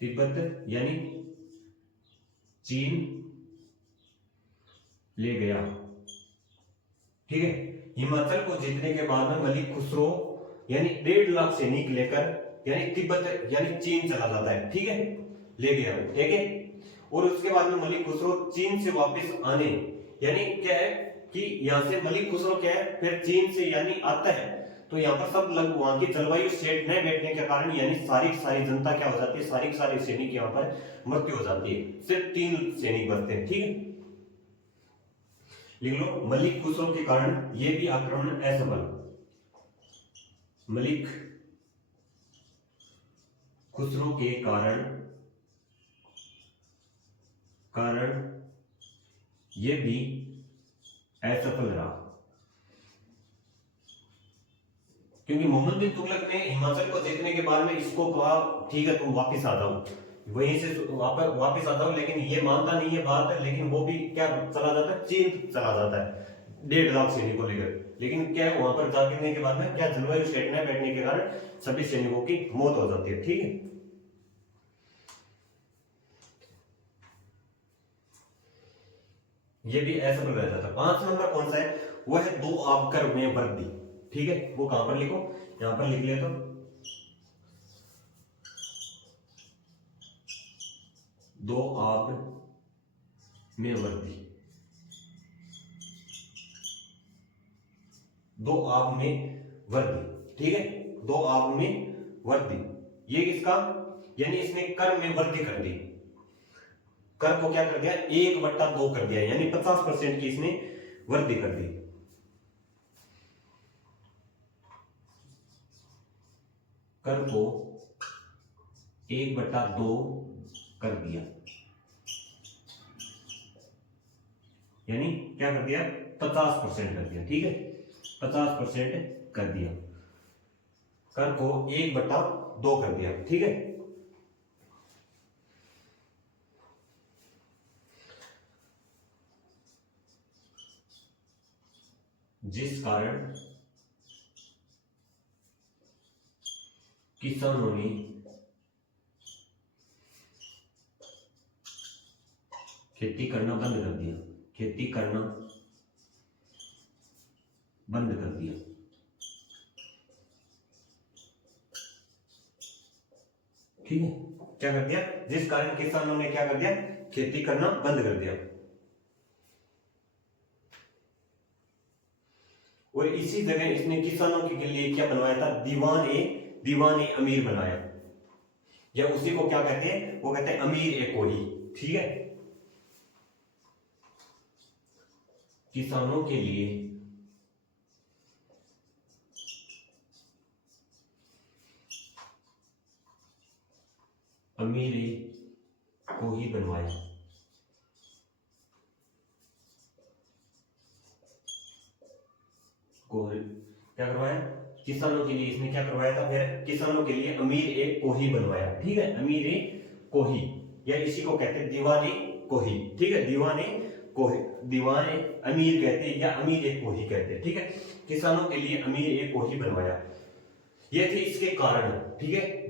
तिब्बत यानी चीन ले गया, ठीक है। हिमाचल को जीतने के बाद में मलिक खुसरो यानी 1.5 लाख सैनिक लेकर यानी तिब्बत यानी चीन चला जाता है, ठीक है, ले गया, ठीक है। और उसके बाद में मलिक खुसरो चीन से वापस आने, यानी क्या है कि यहां से मलिक खुसरो क्या है, फिर चीन से यानी आता है, तो यहाँ पर सब लग वहां की जलवायु सेट न बैठने के कारण यानी सारी जनता क्या हो जाती है, सारी सैनिक यहाँ पर मृत्यु हो जाती है, सिर्फ 3 सैनिक बचते हैं, ठीक है। लिख लो, मलिक खुसरो के कारण ये भी आक्रमण असफल, मलिक खुसरो के कारण ये भी असफल रहा, क्योंकि मोहम्मद बिन तुगलक ने हिमाचल को जीतने के बाद में इसको कहा ठीक है तुम वापस आ जाओ, वहीं से वापस आ जाओ, लेकिन ये मानता नहीं है बात, लेकिन वो भी क्या चला जाता है, चीन चला जाता है 1.5 लाख सैनिकों को लेकर। लेकिन क्या है, वहां पर जाने के बाद में क्या जलवायु सेट न बैठने के कारण सभी सैनिकों की मौत हो जाती है, ठीक है। ये भी ऐसा बन रह जाता है। 5 नंबर कौन सा है, वह है 2 आबकर में वर्दी, ठीक है, वो कहां पर लिखो, यहां पर लिख लिया, तो 2 आब में वर्दी, 2 आब में वर्दी, ठीक है, 2 आब में वर्दी, ये इसका यानी इसने कर में वृद्धि कर दी, कर को क्या कर दिया, 1/2 कर दिया, यानी 50% की इसने वृद्धि कर दी। कर को 1/2 कर दिया, यानी क्या कर दिया, 50% कर दिया। ठीक है, 50% कर दिया, कर को 1/2 कर दिया। ठीक है, जिस कारण किसानों ने खेती करना बंद कर दिया, खेती करना बंद कर दिया। ठीक है, क्या कर दिया, जिस कारण किसानों ने क्या कर दिया, खेती करना बंद कर दिया। और इसी जगह इसने किसानों के लिए क्या बनवाया था, दीवान ए अमीर बनाया, या उसी को क्या कहते हैं, वो कहते हैं अमीर ए कोही। ठीक है, किसानों के लिए अमीर ए कोही बनवाया। क्या करवाया, किसानों के लिए इसने क्या करवाया था, फिर किसानों के लिए अमीर ए कोही बनवाया। ठीक है, अमीर ए कोही, या इसी को कहते हैं दीवान ए कोही। ठीक है, दीवान ए कोही, दीवान ए अमीर कहते हैं या अमीर ए कोही कहते हैं। ठीक है, किसानों के लिए अमीर ए कोही बनवाया, ये थे इसके कारण। ठीक है,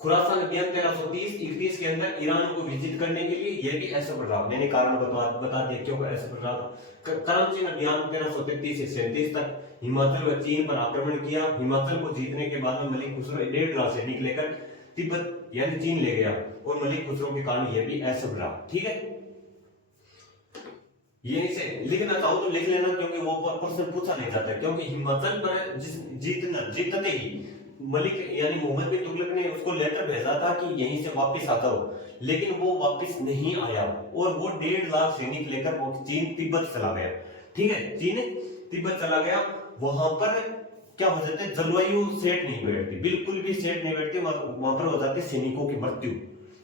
खुरासान अभियान 1330-31 के अंदर ईरान को विजिट करने के लिए यह भी ऐसा बढ़ रहा, मैंने कारण बता दिया क्यों ऐसा बढ़ रहा था। करमचंद अभियान 1333 से 37 तक हिमाचल व चीन पर आक्रमण किया। हिमाचल को जीतने के बाद में मलिक खुसरो 1.5 लाख सैनिक लेकर तिब्बत यानी चीन ले गया, और मलिक खुसरो के कारण यह भी ऐसा बढ़ रहा। ठीक है, ये से लिखना चाहो तो लिख लेना, क्योंकि वो प्रश्न पूछा नहीं जाता है। क्योंकि हिमाचल पर जीतते ही मलिक यानी मोहम्मद बिन तुगलक ने उसको लेटर भेजा था कि यहीं से वापस आ जाओ, लेकिन वो वापस नहीं आया, और वो 1.5 लाख सैनिक लेकर वो चीन तिब्बत चला गया। ठीक है, चीन तिब्बत चला गया, वहां पर क्या हो जाता है, जलवायु सेट नहीं बैठती, बिल्कुल भी सेट नहीं बैठती, वहां पर हो जाती है सैनिकों की मृत्यु।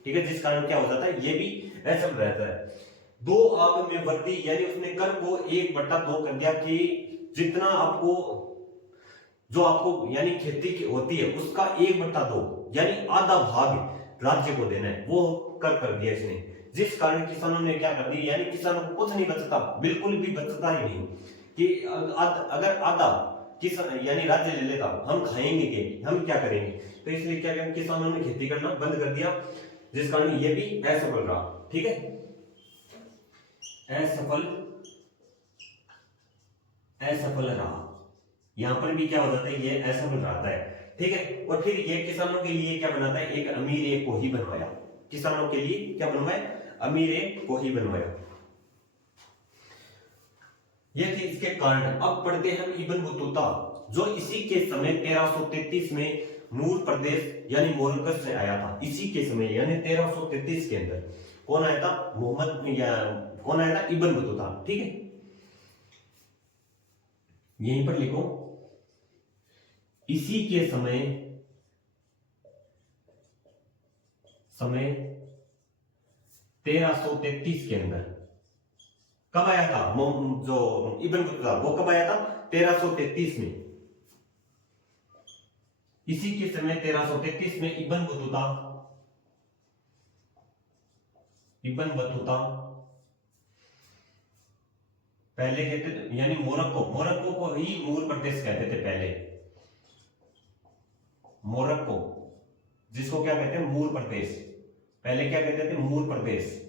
ठीक है, जिस कारण क्या हो जाता है, ये भी ऐसा रहता है। 2 आग में वृद्धि, यानी उसने कर को 1/2 कर दिया, कि जितना आपको जो आपको यानी खेती की होती है उसका 1/2 यानी आधा भाग राज्य को देना है, वो कर दिया इसने। जिस कारण किसानों ने क्या कर दिया, यानी किसानों को कुछ नहीं बचता, बिल्कुल भी बचता ही नहीं, कि अगर आधा किसान यानी राज्य ले लेता, हम खाएंगे के, हम क्या करेंगे। तो इसलिए क्या किया, किसानों ने खेती करना बंद कर दिया, जिस कारण ये भी असफल रहा। ठीक है, असफल रहा, यहां पर भी क्या हो जाता है, ये असफल रहता है। ठीक है, और फिर ये किसानों के लिए क्या बनाता है, एक अमीर ए कोही बनवाया। किसानों के लिए क्या बनवाया, अमीर ए कोही बनवाया। ये थे इसके कारण। अब पढ़ते हैं इब्न बतूता, जो इसी के समय 1333 में मूर प्रदेश यानी मोरक्को से आया था। इसी के समय यानी 1333 के अंदर कौन आया था, कौन आया था, इब्न बतूता। ठीक है, यहीं पर लिखो, इसी के समय 1333 के अंदर कब आया था, जो इब्न बतूता वो कब आया था, 1333 में। इसी के समय 1333 में इब्न बतूता पहले कहते थे, यानी मोरक्को को ही मूर प्रदेश कहते थे पहले। मोरक्को जिसको क्या कहते हैं, मूर प्रदेश, पहले क्या कहते थे, मूर प्रदेश,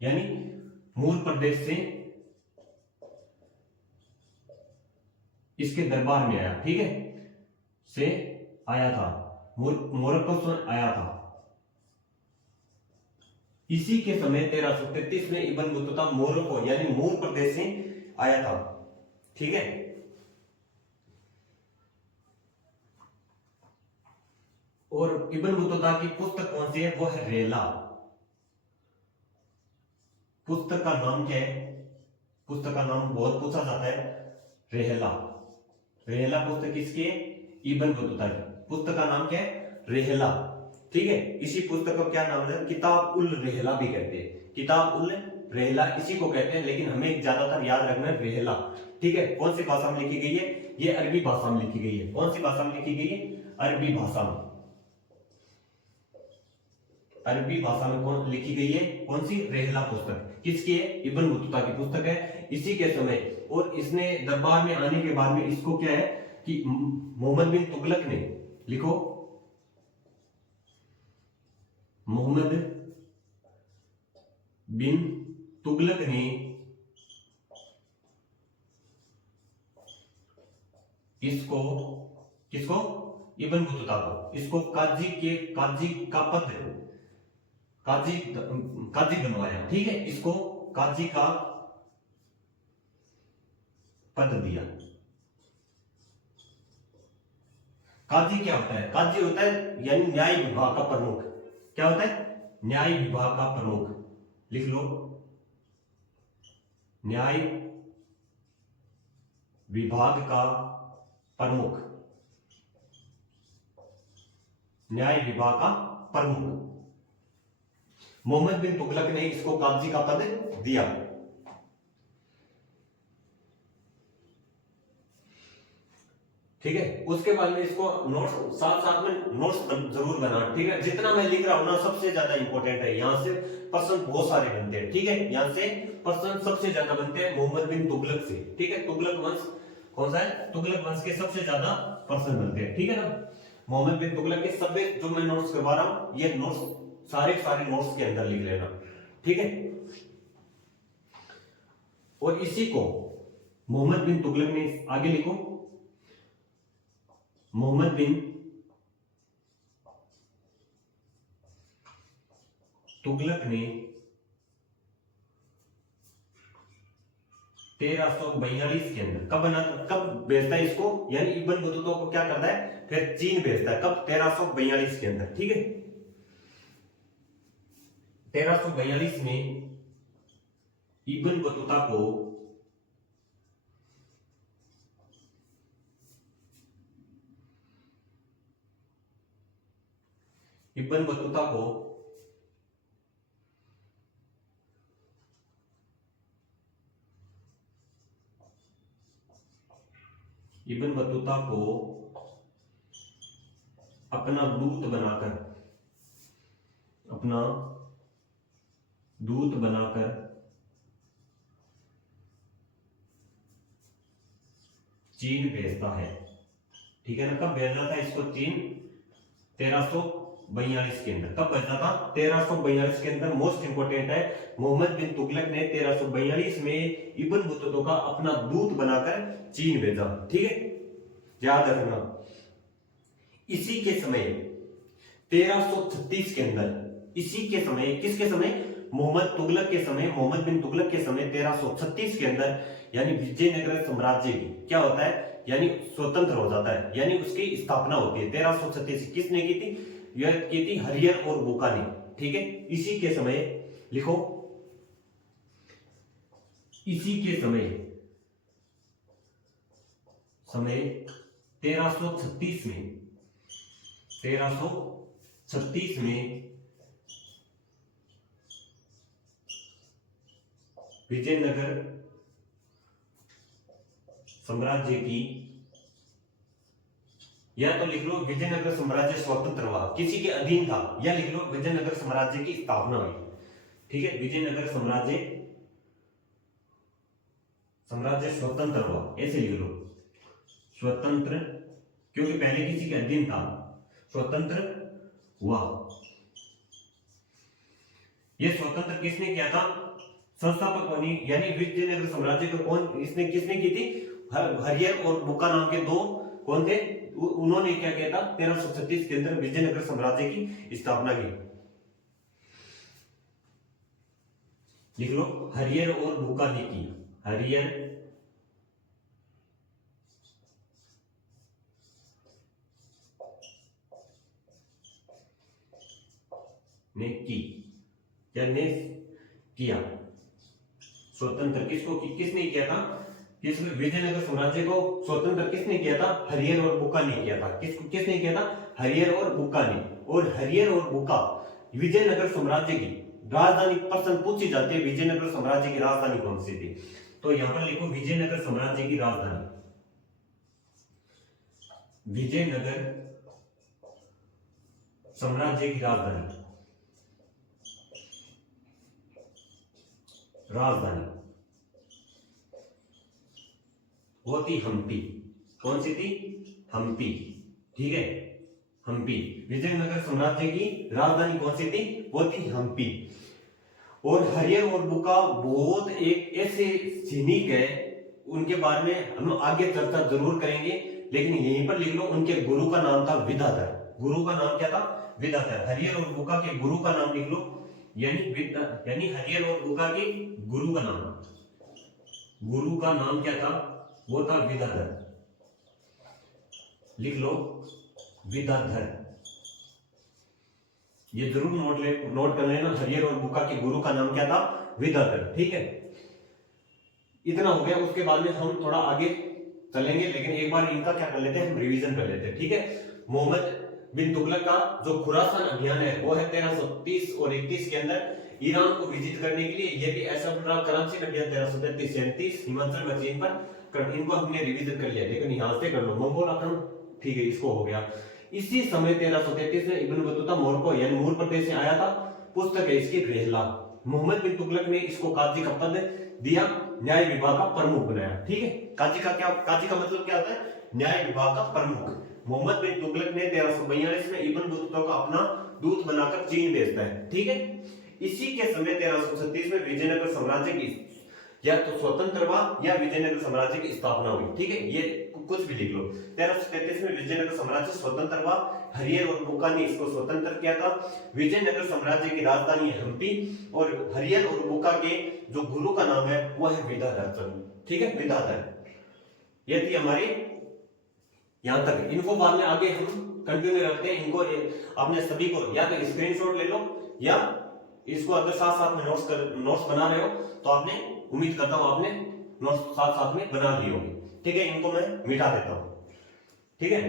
यानी मूर प्रदेश से इसके दरबार में आया। ठीक है, से आया था, मोरक्को से आया था। इसी के समय 1333 में इब्न बतूता मोरक्को यानी मूर प्रदेश से आया था। ठीक है, और इब्न बतूता की पुस्तक कौन सी है, वो है रेला। पुस्तक का नाम क्या है, पुस्तक का नाम बहुत पूछा जाता है, रेहला। रेहला पुस्तक किसकी है, इब्न बतूता की। पुस्तक का नाम क्या है, रेहला। ठीक है, इसी पुस्तक का क्या नाम है, किताब उल रेहला भी कहते हैं। किताब उल रेहला इसी को कहते हैं, लेकिन हमें ज्यादातर याद रखना है रेहला। ठीक है, कौन सी भाषा में लिखी गई है? ये अरबी भाषा में लिखी गई है। कौन सी भाषा में लिखी गई है? अरबी भाषा में। अरबी भाषा में कौन लिखी गई है? कौन सी? रेहला पुस्तक। किसकी है? इब्न बतूता की पुस्तक है। इसी के समय और इसने दरबार में आने के बाद में इसको क्या है कि मोहम्मद बिन तुगलक ने, लिखो, मोहम्मद बिन तुगलक ने इसको, किसको? इब्न बतूता को, इसको काजी का पद, काजी बनवाया। ठीक है, इसको काजी का पद दिया। काजी क्या होता है? काजी होता है यानी न्याय विभाग का प्रमुख। क्या होता है? न्याय विभाग का प्रमुख। लिख लो, न्याय विभाग का प्रमुख, न्याय विभाग का प्रमुख। मोहम्मद बिन तुगलक ने इसको काजी का पद दिया। ठीक है, उसके बाद में इसको नोट्स, साथ में नोट्स जरूर बनाना। ठीक है, जितना मैं लिख रहा हूं ना सबसे ज्यादा इंपॉर्टेंट है। यहां से प्रश्न बहुत सारे बनते हैं। ठीक है, यहां से प्रश्न सबसे ज्यादा बनते हैं मोहम्मद बिन तुगलक से। ठीक है, तुगलक वंश कौन सा है? तुगलक वंश के सबसे ज्यादा प्रश्न बनते हैं। ठीक है ना, मोहम्मद बिन तुगलक के सब जो मैं नोट्स करवा रहा हूं, ये नोट्स सारे नोट्स के अंदर लिख लेना। ठीक है, और इसी को मोहम्मद बिन तुगलक ने, आगे लिखो, मोहम्मद बिन तुगलक ने 1342 के अंदर कब भेजता है इसको? यानी इब्न बतूता को क्या करता है? फिर चीन भेजता है। कब? 1342 के अंदर। ठीक है, 1342 में इब्न बतूता को इब्न बतूता को इब्न बतूता को अपना दूत बनाकर चीन भेजता है। ठीक है ना, कब भेजना था इसको चीन? 1342 के अंदर। कब भेजना था? 1342 के अंदर। मोस्ट इंपोर्टेंट है, मोहम्मद बिन तुगलक ने 1342 में इब्न बतूता का अपना दूत बनाकर चीन भेजा। ठीक है, याद रखना। इसी के समय 1336 के अंदर, इसी के समय, किसके समय? मोहम्मद तुगलक के समय, मोहम्मद बिन तुगलक के समय 1336 के अंदर, यानी विजयनगर साम्राज्य की क्या होता है? यानी स्वतंत्र हो जाता है, यानी उसकी स्थापना होती है। 1336 किसने की थी? यह की थी हरियर और बुका ने। ठीक है, इसी के समय, लिखो, इसी के समय 1336 में विजयनगर साम्राज्य की, या तो लिख लो विजयनगर साम्राज्य स्वतंत्र हुआ, किसी के अधीन था, या लिख लो विजयनगर साम्राज्य की स्थापना हुई। ठीक है, विजयनगर साम्राज्य स्वतंत्र हुआ, ऐसे लिख लो, स्वतंत्र, क्योंकि पहले किसी के अधीन था, स्वतंत्र हुआ। यह स्वतंत्र किसने किया था? संस्थापक बनी, यानी विजयनगर साम्राज्य को किसने की थी? हरियर और बुका नाम के दो कौन थे? उन्होंने क्या किया था? 1336 के अंदर विजयनगर साम्राज्य की स्थापना की। लिख लो, हरियर और बुका ने की, हरियर ने की, या ने किया स्वतंत्र। किसने किया था? विजयनगर साम्राज्य को स्वतंत्र किसने किया था? हरियर और बुका ने किया था। किसने किया था? हरियर और बुका ने। और हरियर और बुका विजयनगर साम्राज्य की राजधानी प्रश्न पूछी जाती है, विजयनगर साम्राज्य की राजधानी कौन सी थी? तो यहां पर लिखो विजयनगर साम्राज्य की राजधानी, विजयनगर साम्राज्य की राजधानी, राजधानी वो थी हम्पी। कौन सी थी? हम्पी। ठीक है, हम्पी। विजयनगर साम्राज्य की राजधानी कौन सी थी? वो थी हम्पी। और हरियर और बुका बहुत एक ऐसे सैनिक है, उनके बारे में हम आगे चर्चा जरूर करेंगे, लेकिन यहीं पर लिख लो उनके गुरु का नाम था विद्याधर। गुरु का नाम क्या था? विद्याधर। हरियर और बुका के गुरु का नाम लिख लो, यानी हरियर और बुका के गुरु का नाम, गुरु का नाम क्या था? वो था विद्याधर। लिख लो विद्याधर, ये जरूर नोट कर लेना। हरियर और बुका के गुरु का नाम क्या था? विद्याधर। ठीक है, इतना हो गया। उसके बाद में हम थोड़ा आगे चलेंगे, लेकिन एक बार इनका क्या कर लेते हैं, हम रिवीजन कर लेते हैं। ठीक है, मोहम्मद बिन तुगलक का जो खुरासान अभियान है वो है 1330 और 31 के अंदर ईरान को विजिट करने के लिए। ये भी ऐसा कराची का अभियान 1333-37 हिमाचल में चीन पर, इनको हमने रिवीजन कर लिया, लेकिन यहां से कर लो मंगोल आक्रमण। ठीक है, इसको हो गया। इसी समय 1333 में इब्न बतूता मोरक्को यानी मूर प्रदेश से आया था। पुस्तक है इसकी रेहला। मोहम्मद बिन तुगलक ने इसको काजी का पद दिया, न्याय विभाग का प्रमुख बनाया। ठीक है, काजी का मतलब क्या होता है? न्याय विभाग का प्रमुख। मोहम्मद बिन तुगलक ने 1342 में इब्न बतूता को अपना दूत बनाकर चीन भेजता है। ठीक है, इसी के समय 1336 में विजयनगर साम्राज्य की या तो स्वतंत्र हुआ या विजयनगर साम्राज्य की स्थापना हुई। ठीक है, ये कुछ भी लिख लो। 1333 में विजयनगर साम्राज्य स्वतंत्र हुआ। हरियर और बुका ने इसको स्वतंत्र किया था। विजयनगर साम्राज्य की राजधानी है हम्पी, और हरियर और बुका के जो गुरु का नाम है वो है विद्याधर। ठीक है, विद्याधर। ये थी हमारी यहां तक। इनको बाद में आगे हम कंटिन्यू रखते हैं। इनको आपने सभी को या तो स्क्रीनशॉट ले लो, या इसको अगर साथ साथ में नोट्स बना रहे हो तो आपने, उम्मीद करता हूं आपने नोट्स साथ साथ में बना लिए होंगे। ठीक है, इनको मैं मिटा देता हूं। ठीक है,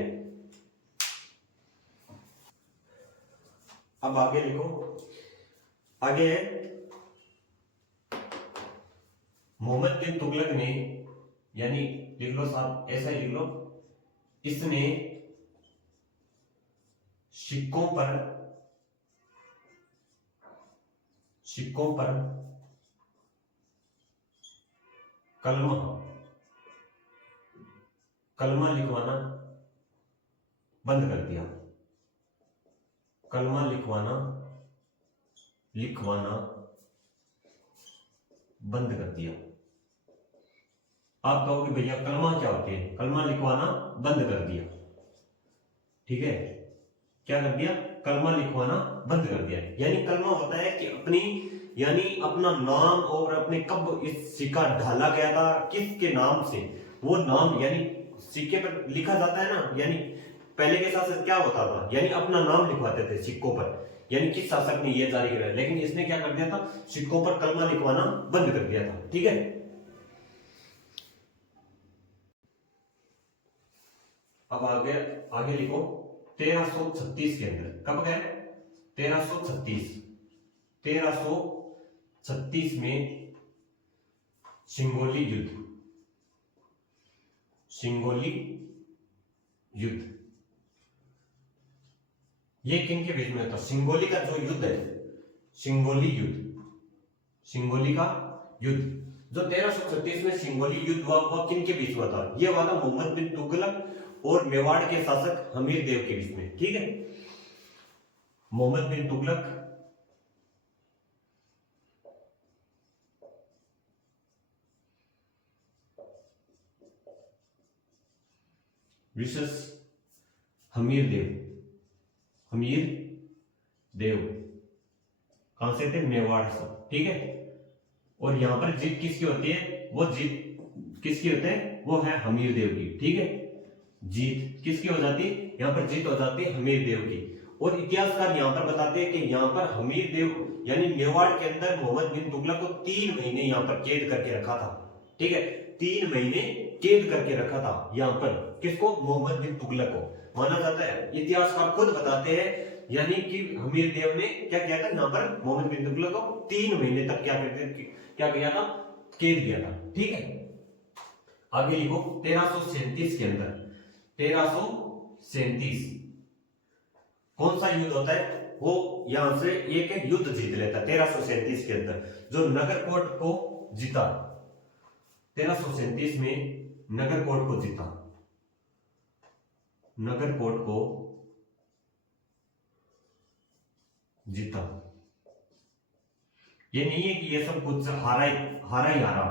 अब आगे लिखो। आगे है मोहम्मद बिन तुगलक ने, यानी लिख लो साहब, ऐसा ही लिख लो, इसने सिक्कों पर कलमा लिखवाना बंद कर दिया। कलमा लिखवाना बंद कर दिया। आप कहोगे भैया कलमा क्या होती है? कलमा लिखवाना बंद कर दिया। ठीक है, क्या कर दिया? कलमा लिखवाना बंद कर दिया। यानी कलमा होता है कि अपना नाम, और अपने कब इस सिक्का ढाला गया था, किसके नाम से, वो नाम यानी सिक्के पर लिखा जाता है ना। यानी पहले के शासक क्या होता था, यानी अपना नाम लिखवाते थे सिक्कों पर, यानी किस शासक ने ये जारी किया। लेकिन इसने क्या कर दिया था? सिक्कों पर कलमा लिखवाना बंद कर दिया था। ठीक है, अब आगे लिखो 1336 के अंदर। कब गए? 1336 में सिंगोली युद्ध। ये किन के बीच में था? सिंगोली का जो युद्ध है, सिंगोली का युद्ध जो 1336 में सिंगोली युद्ध हुआ, वह किन के बीच हुआ था? यह हुआ था मोहम्मद बिन तुगलक और मेवाड़ के शासक हमीर देव के बीच में। ठीक है, मोहम्मद बिन तुगलक विशेष हमीर देव कहां से थे? मेवाड़ से। ठीक है, और यहां पर जीत किसकी होती है? वो जीत किसकी होते हैं? वो है हमीर देव की। ठीक है, जीत किसकी हो जाती है? यहां पर जीत हो जाती है हमीर देव की। और इतिहासकार यहां पर बताते हैं कि यहां पर हमीर देव यानी मेवाड़ के अंदर मोहम्मद बिन तुगलक को 3 महीने यहां पर कैद करके रखा था। ठीक है, 3 महीने कैद करके रखा था यहां पर। किसको? मोहम्मद बिन तुगलक को। माना जाता है। इतिहासकार खुद बताते हैं, यानी कि हमीर देव ने क्या किया था, यहाँ पर मोहम्मद बिन तुगलक को 3 महीने तक क्या किया था, कैद किया था। ठीक है, आगे लिखो 1337 के अंदर, 1337 कौन सा युद्ध होता है, वो यहां से एक युद्ध जीत लेता है 1337 के अंदर, जो नगरकोट को जीता। 1337 में नगरकोट को जीता, नगरकोट को जीता। ये नहीं है कि ये सब कुछ हारा ही हारा,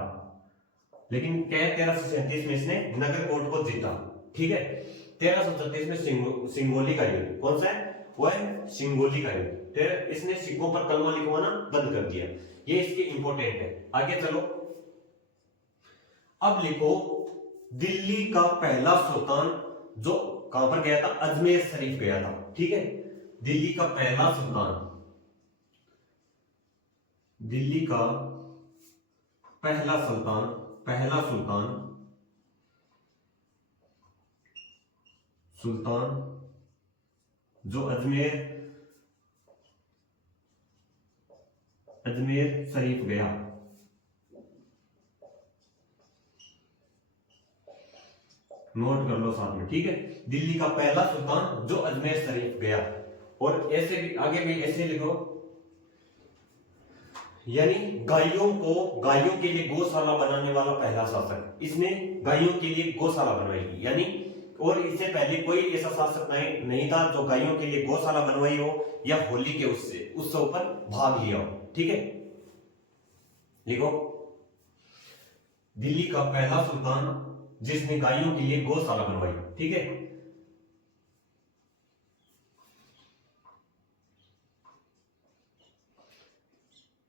लेकिन क्या है 1337 में इसने नगरकोट को जीता। ठीक है, 1337 में सिंगोली का युद्ध, कौन सा है, वो है सिंगोली का युद्ध। फिर इसने सिक्कों पर कलमा लिखवाना बंद कर दिया, ये इसके इंपॉर्टेंट है। आगे चलो, अब लिखो दिल्ली का पहला सुल्तान जो कहां पर गया था, अजमेर शरीफ गया था। ठीक है, दिल्ली का पहला सुल्तान, दिल्ली का पहला सुल्तान जो अजमेर शरीफ गया। नोट कर लो साथ में। ठीक है, दिल्ली का पहला सुल्तान जो अजमेर शरीफ गया। और ऐसे भी आगे भी ऐसे लिखो, यानी गायों के लिए गौशाला बनाने वाला पहला शासक, इसने गायों के लिए गौशाला बनवाई। यानी और इससे पहले कोई ऐसा शासक नहीं था जो गायों के लिए गौशाला बनवाई हो या होली के उत्सव पर भाग लिया हो। ठीक है, लिखो दिल्ली का पहला सुल्तान जिसने गायों के लिए गौशाला बनवाई। ठीक है,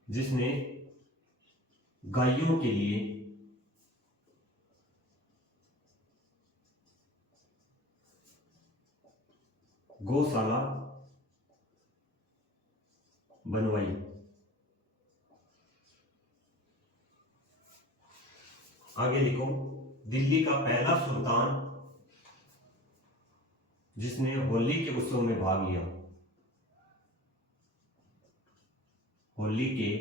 जिसने गायों के लिए गौशाला बनवाई। आगे लिखो दिल्ली का पहला सुल्तान जिसने होली के उत्सव में भाग लिया, होली के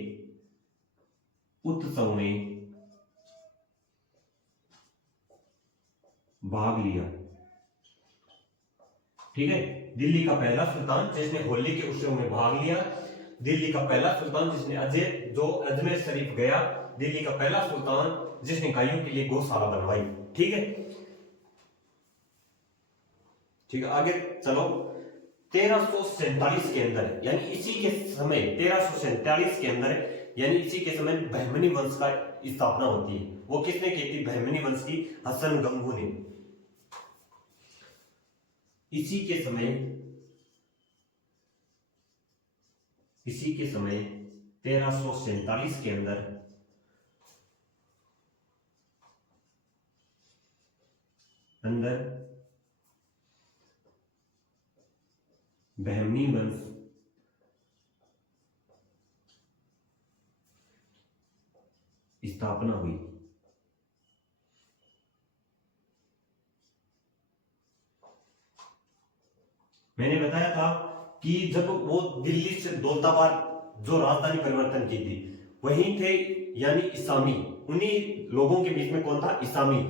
उत्सव में भाग लिया। ठीक है, दिल्ली का पहला सुल्तान जिसने होली के उत्सव में भाग लिया, दिल्ली का पहला सुल्तान जिसने अजमेर शरीफ गया, दिल्ली का पहला सुल्तान जिसने गायों के लिए गौशाला बनवाई। ठीक है, ठीक है, आगे चलो 1347 के अंदर, यानी इसी के समय 1347 के अंदर, यानी इसी के समय बहमनी वंश का स्थापना होती है। वो किसने की थी, बहमनी वंश की हसन गंगू ने। इसी के समय 1347 के अंदर बहमनी वंश स्थापना हुई। मैंने बताया था कि जब वो दिल्ली से दौलताबाद जो राजधानी परिवर्तन की थी, वहीं थे यानी इसामी, उन्हीं लोगों के बीच में कौन था, इसामी,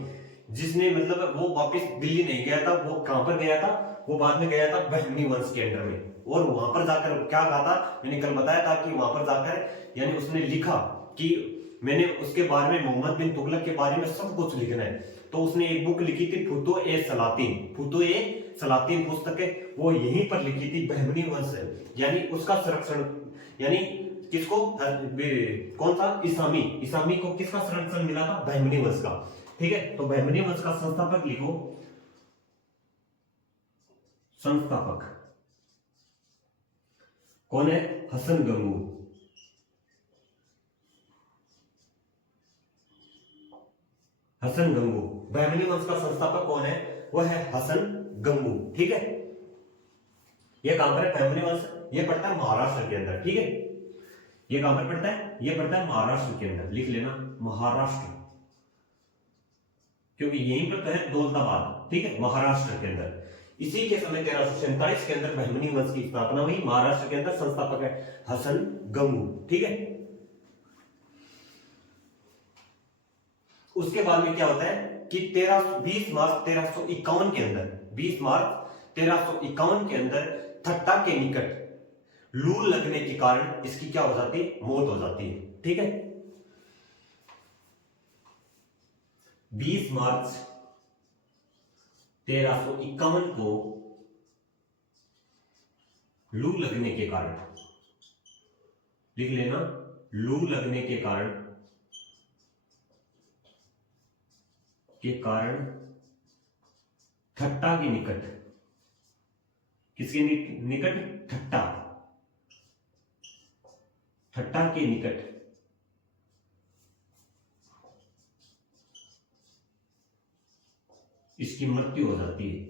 जिसने मतलब वो वापस दिल्ली नहीं गया था। वो कहां पर गया था, वो बाद में गया था बहमनी वंश के अंडर में। और वहां पर जाकर क्या कहा था, मैंने कल बताया था कि वहां पर जाकर यानी उसने लिखा कि मैंने उसके बारे में, मोहम्मद बिन तुगलक के बारे में सब कुछ लिखना है। तो उसने एक बुक लिखी थी फुतुह-ए-सलातीन पुस्तक है, वो यहीं पर लिखी थी, बहमनी वंश है। यानी उसका संरक्षण, यानी किसको, कौन सा, इसामी को किसका संरक्षण मिला था, बहमनी वंश का। ठीक है, तो बहमनी वंश का संस्थापक लिखो, संस्थापक कौन है, हसन गंगू। हसन गंगू, बहमनी वंश का संस्थापक कौन है, वह है हसन गंगू। ठीक है, यह कहां पर है, बहमनी वंश, यह पड़ता है महाराष्ट्र के अंदर। ठीक है, यह कहां पर पड़ता है, यह पड़ता है महाराष्ट्र के अंदर, लिख लेना महाराष्ट्र, क्योंकि यहीं पर तो है दौलताबाद। ठीक है, महाराष्ट्र के अंदर इसी के समय 1347 के अंदर बहमनी वंश की स्थापना हुई। महाराष्ट्र के अंदर संस्थापक है हसन गंगू। ठीक है, उसके बाद में क्या होता है कि 20 मार्च 1351 के अंदर 20 मार्च 1351 के अंदर थट्टा के निकट लू लगने के कारण इसकी क्या हो जाती है, मौत हो जाती है। ठीक है, 20 मार्च 1351 को लू लगने के कारण, लिख लेना, लू लगने के कारण थट्टा के निकट, किसके निकट, थट्टा के निकट इसकी मृत्यु हो जाती है।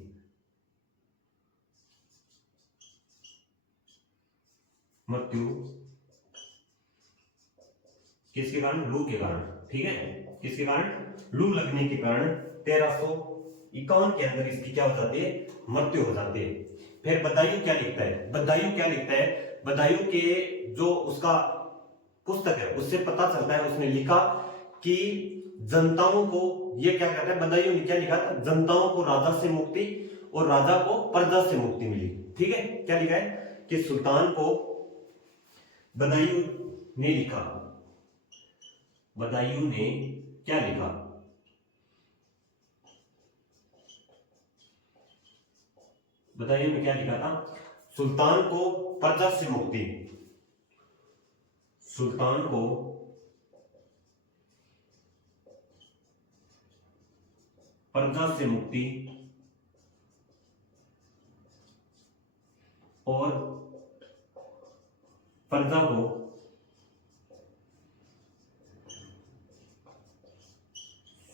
मृत्यु किसके कारण, लू के कारण। ठीक है, किसके कारण, लू लगने के कारण 1351 के अंदर इसकी क्या हो जाती है, मृत्यु हो जाती है। फिर बदायूं क्या लिखता है, बदायूं के जो उसका पुस्तक है उससे पता चलता है, उसने लिखा कि जनताओं को, ये क्या कहता है, बदायूं ने क्या लिखा था, जनताओं को राजा से मुक्ति और राजा को प्रजा से मुक्ति मिली। ठीक है, क्या लिखा है कि सुल्तान को, बदायूं ने लिखा, बदायूं ने क्या लिखा, बदायूं ने क्या लिखा था, सुल्तान को प्रजा से मुक्ति, सुल्तान को प्रजा से मुक्ति और प्रजा को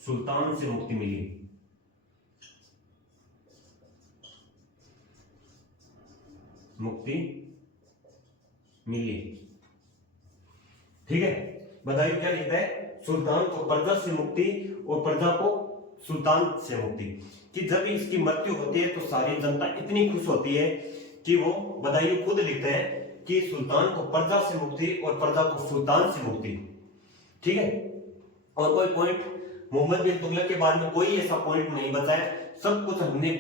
सुल्तान से मुक्ति मिली। ठीक है, बदायूं क्या लिखता है, सुल्तान को प्रजा से मुक्ति और प्रजा को सुल्तान से मुक्ति, कि जब इसकी मृत्यु होती है तो सारी जनता इतनी खुश होती है कि वो, बदायूं खुद लिखते हैं कि सुल्तान को प्रजा से मुक्ति और प्रजा को सुल्तान से मुक्ति। ठीक है, और कोई पॉइंट मोहम्मद बिन तुगलक के बारे में कोई ऐसा पॉइंट नहीं बचा है, सब कुछ हमने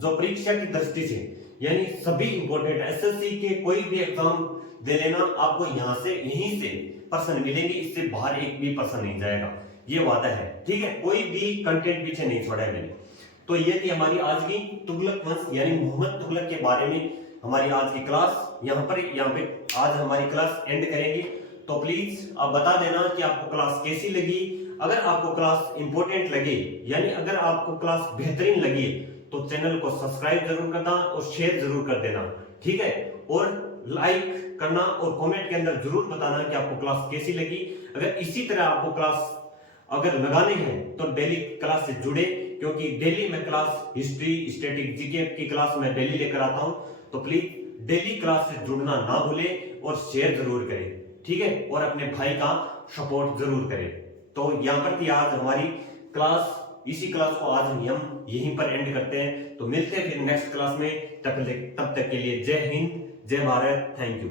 जो परीक्षा की दृष्टि से, यानी सभी इंपॉर्टेंट एसएससी के कोई भी एग्जाम दे लेना, आपको यहां से, यहीं से प्रश्न मिलेंगे, इससे बाहर एक भी प्रश्न नहीं जाएगा, ये वादा है। ठीक है, कोई भी कंटेंट पीछे नहीं छोड़ा है मैंने। तो ये थी हमारी आज की तुगलक वंश यानी मोहम्मद तुगलक के बारे में हमारी आज की क्लास। यहाँ पे आज हमारी क्लास एंड करेंगे। तो प्लीज आप बता देना कि आपको क्लास कैसी लगी। अगर आपको क्लास इंपॉर्टेंट लगे, यानी अगर आपको क्लास बेहतरीन लगी, तो चैनल को सब्सक्राइब जरूर करना और शेयर जरूर कर देना। ठीक है, और लाइक करना और कमेंट के अंदर जरूर बताना कि आपको क्लास कैसी लगी। अगर इसी तरह आपको क्लास अगर लगाने हैं तो डेली क्लास से जुड़े, क्योंकि डेली मैं क्लास हिस्ट्री, स्टैटिक, जीके की क्लास मैं डेली लेकर आता हूं। तो प्लीज डेली क्लास से जुड़ना ना भूले और शेयर जरूर करें। ठीक है, और अपने भाई का सपोर्ट जरूर करें। तो यहाँ पर थी आज हमारी क्लास। इसी क्लास को आज हम यहीं पर एंड करते हैं। तो मिलते हैं फिर नेक्स्ट क्लास में। तब तक के लिए जय हिंद, जय भारत, थैंक यू।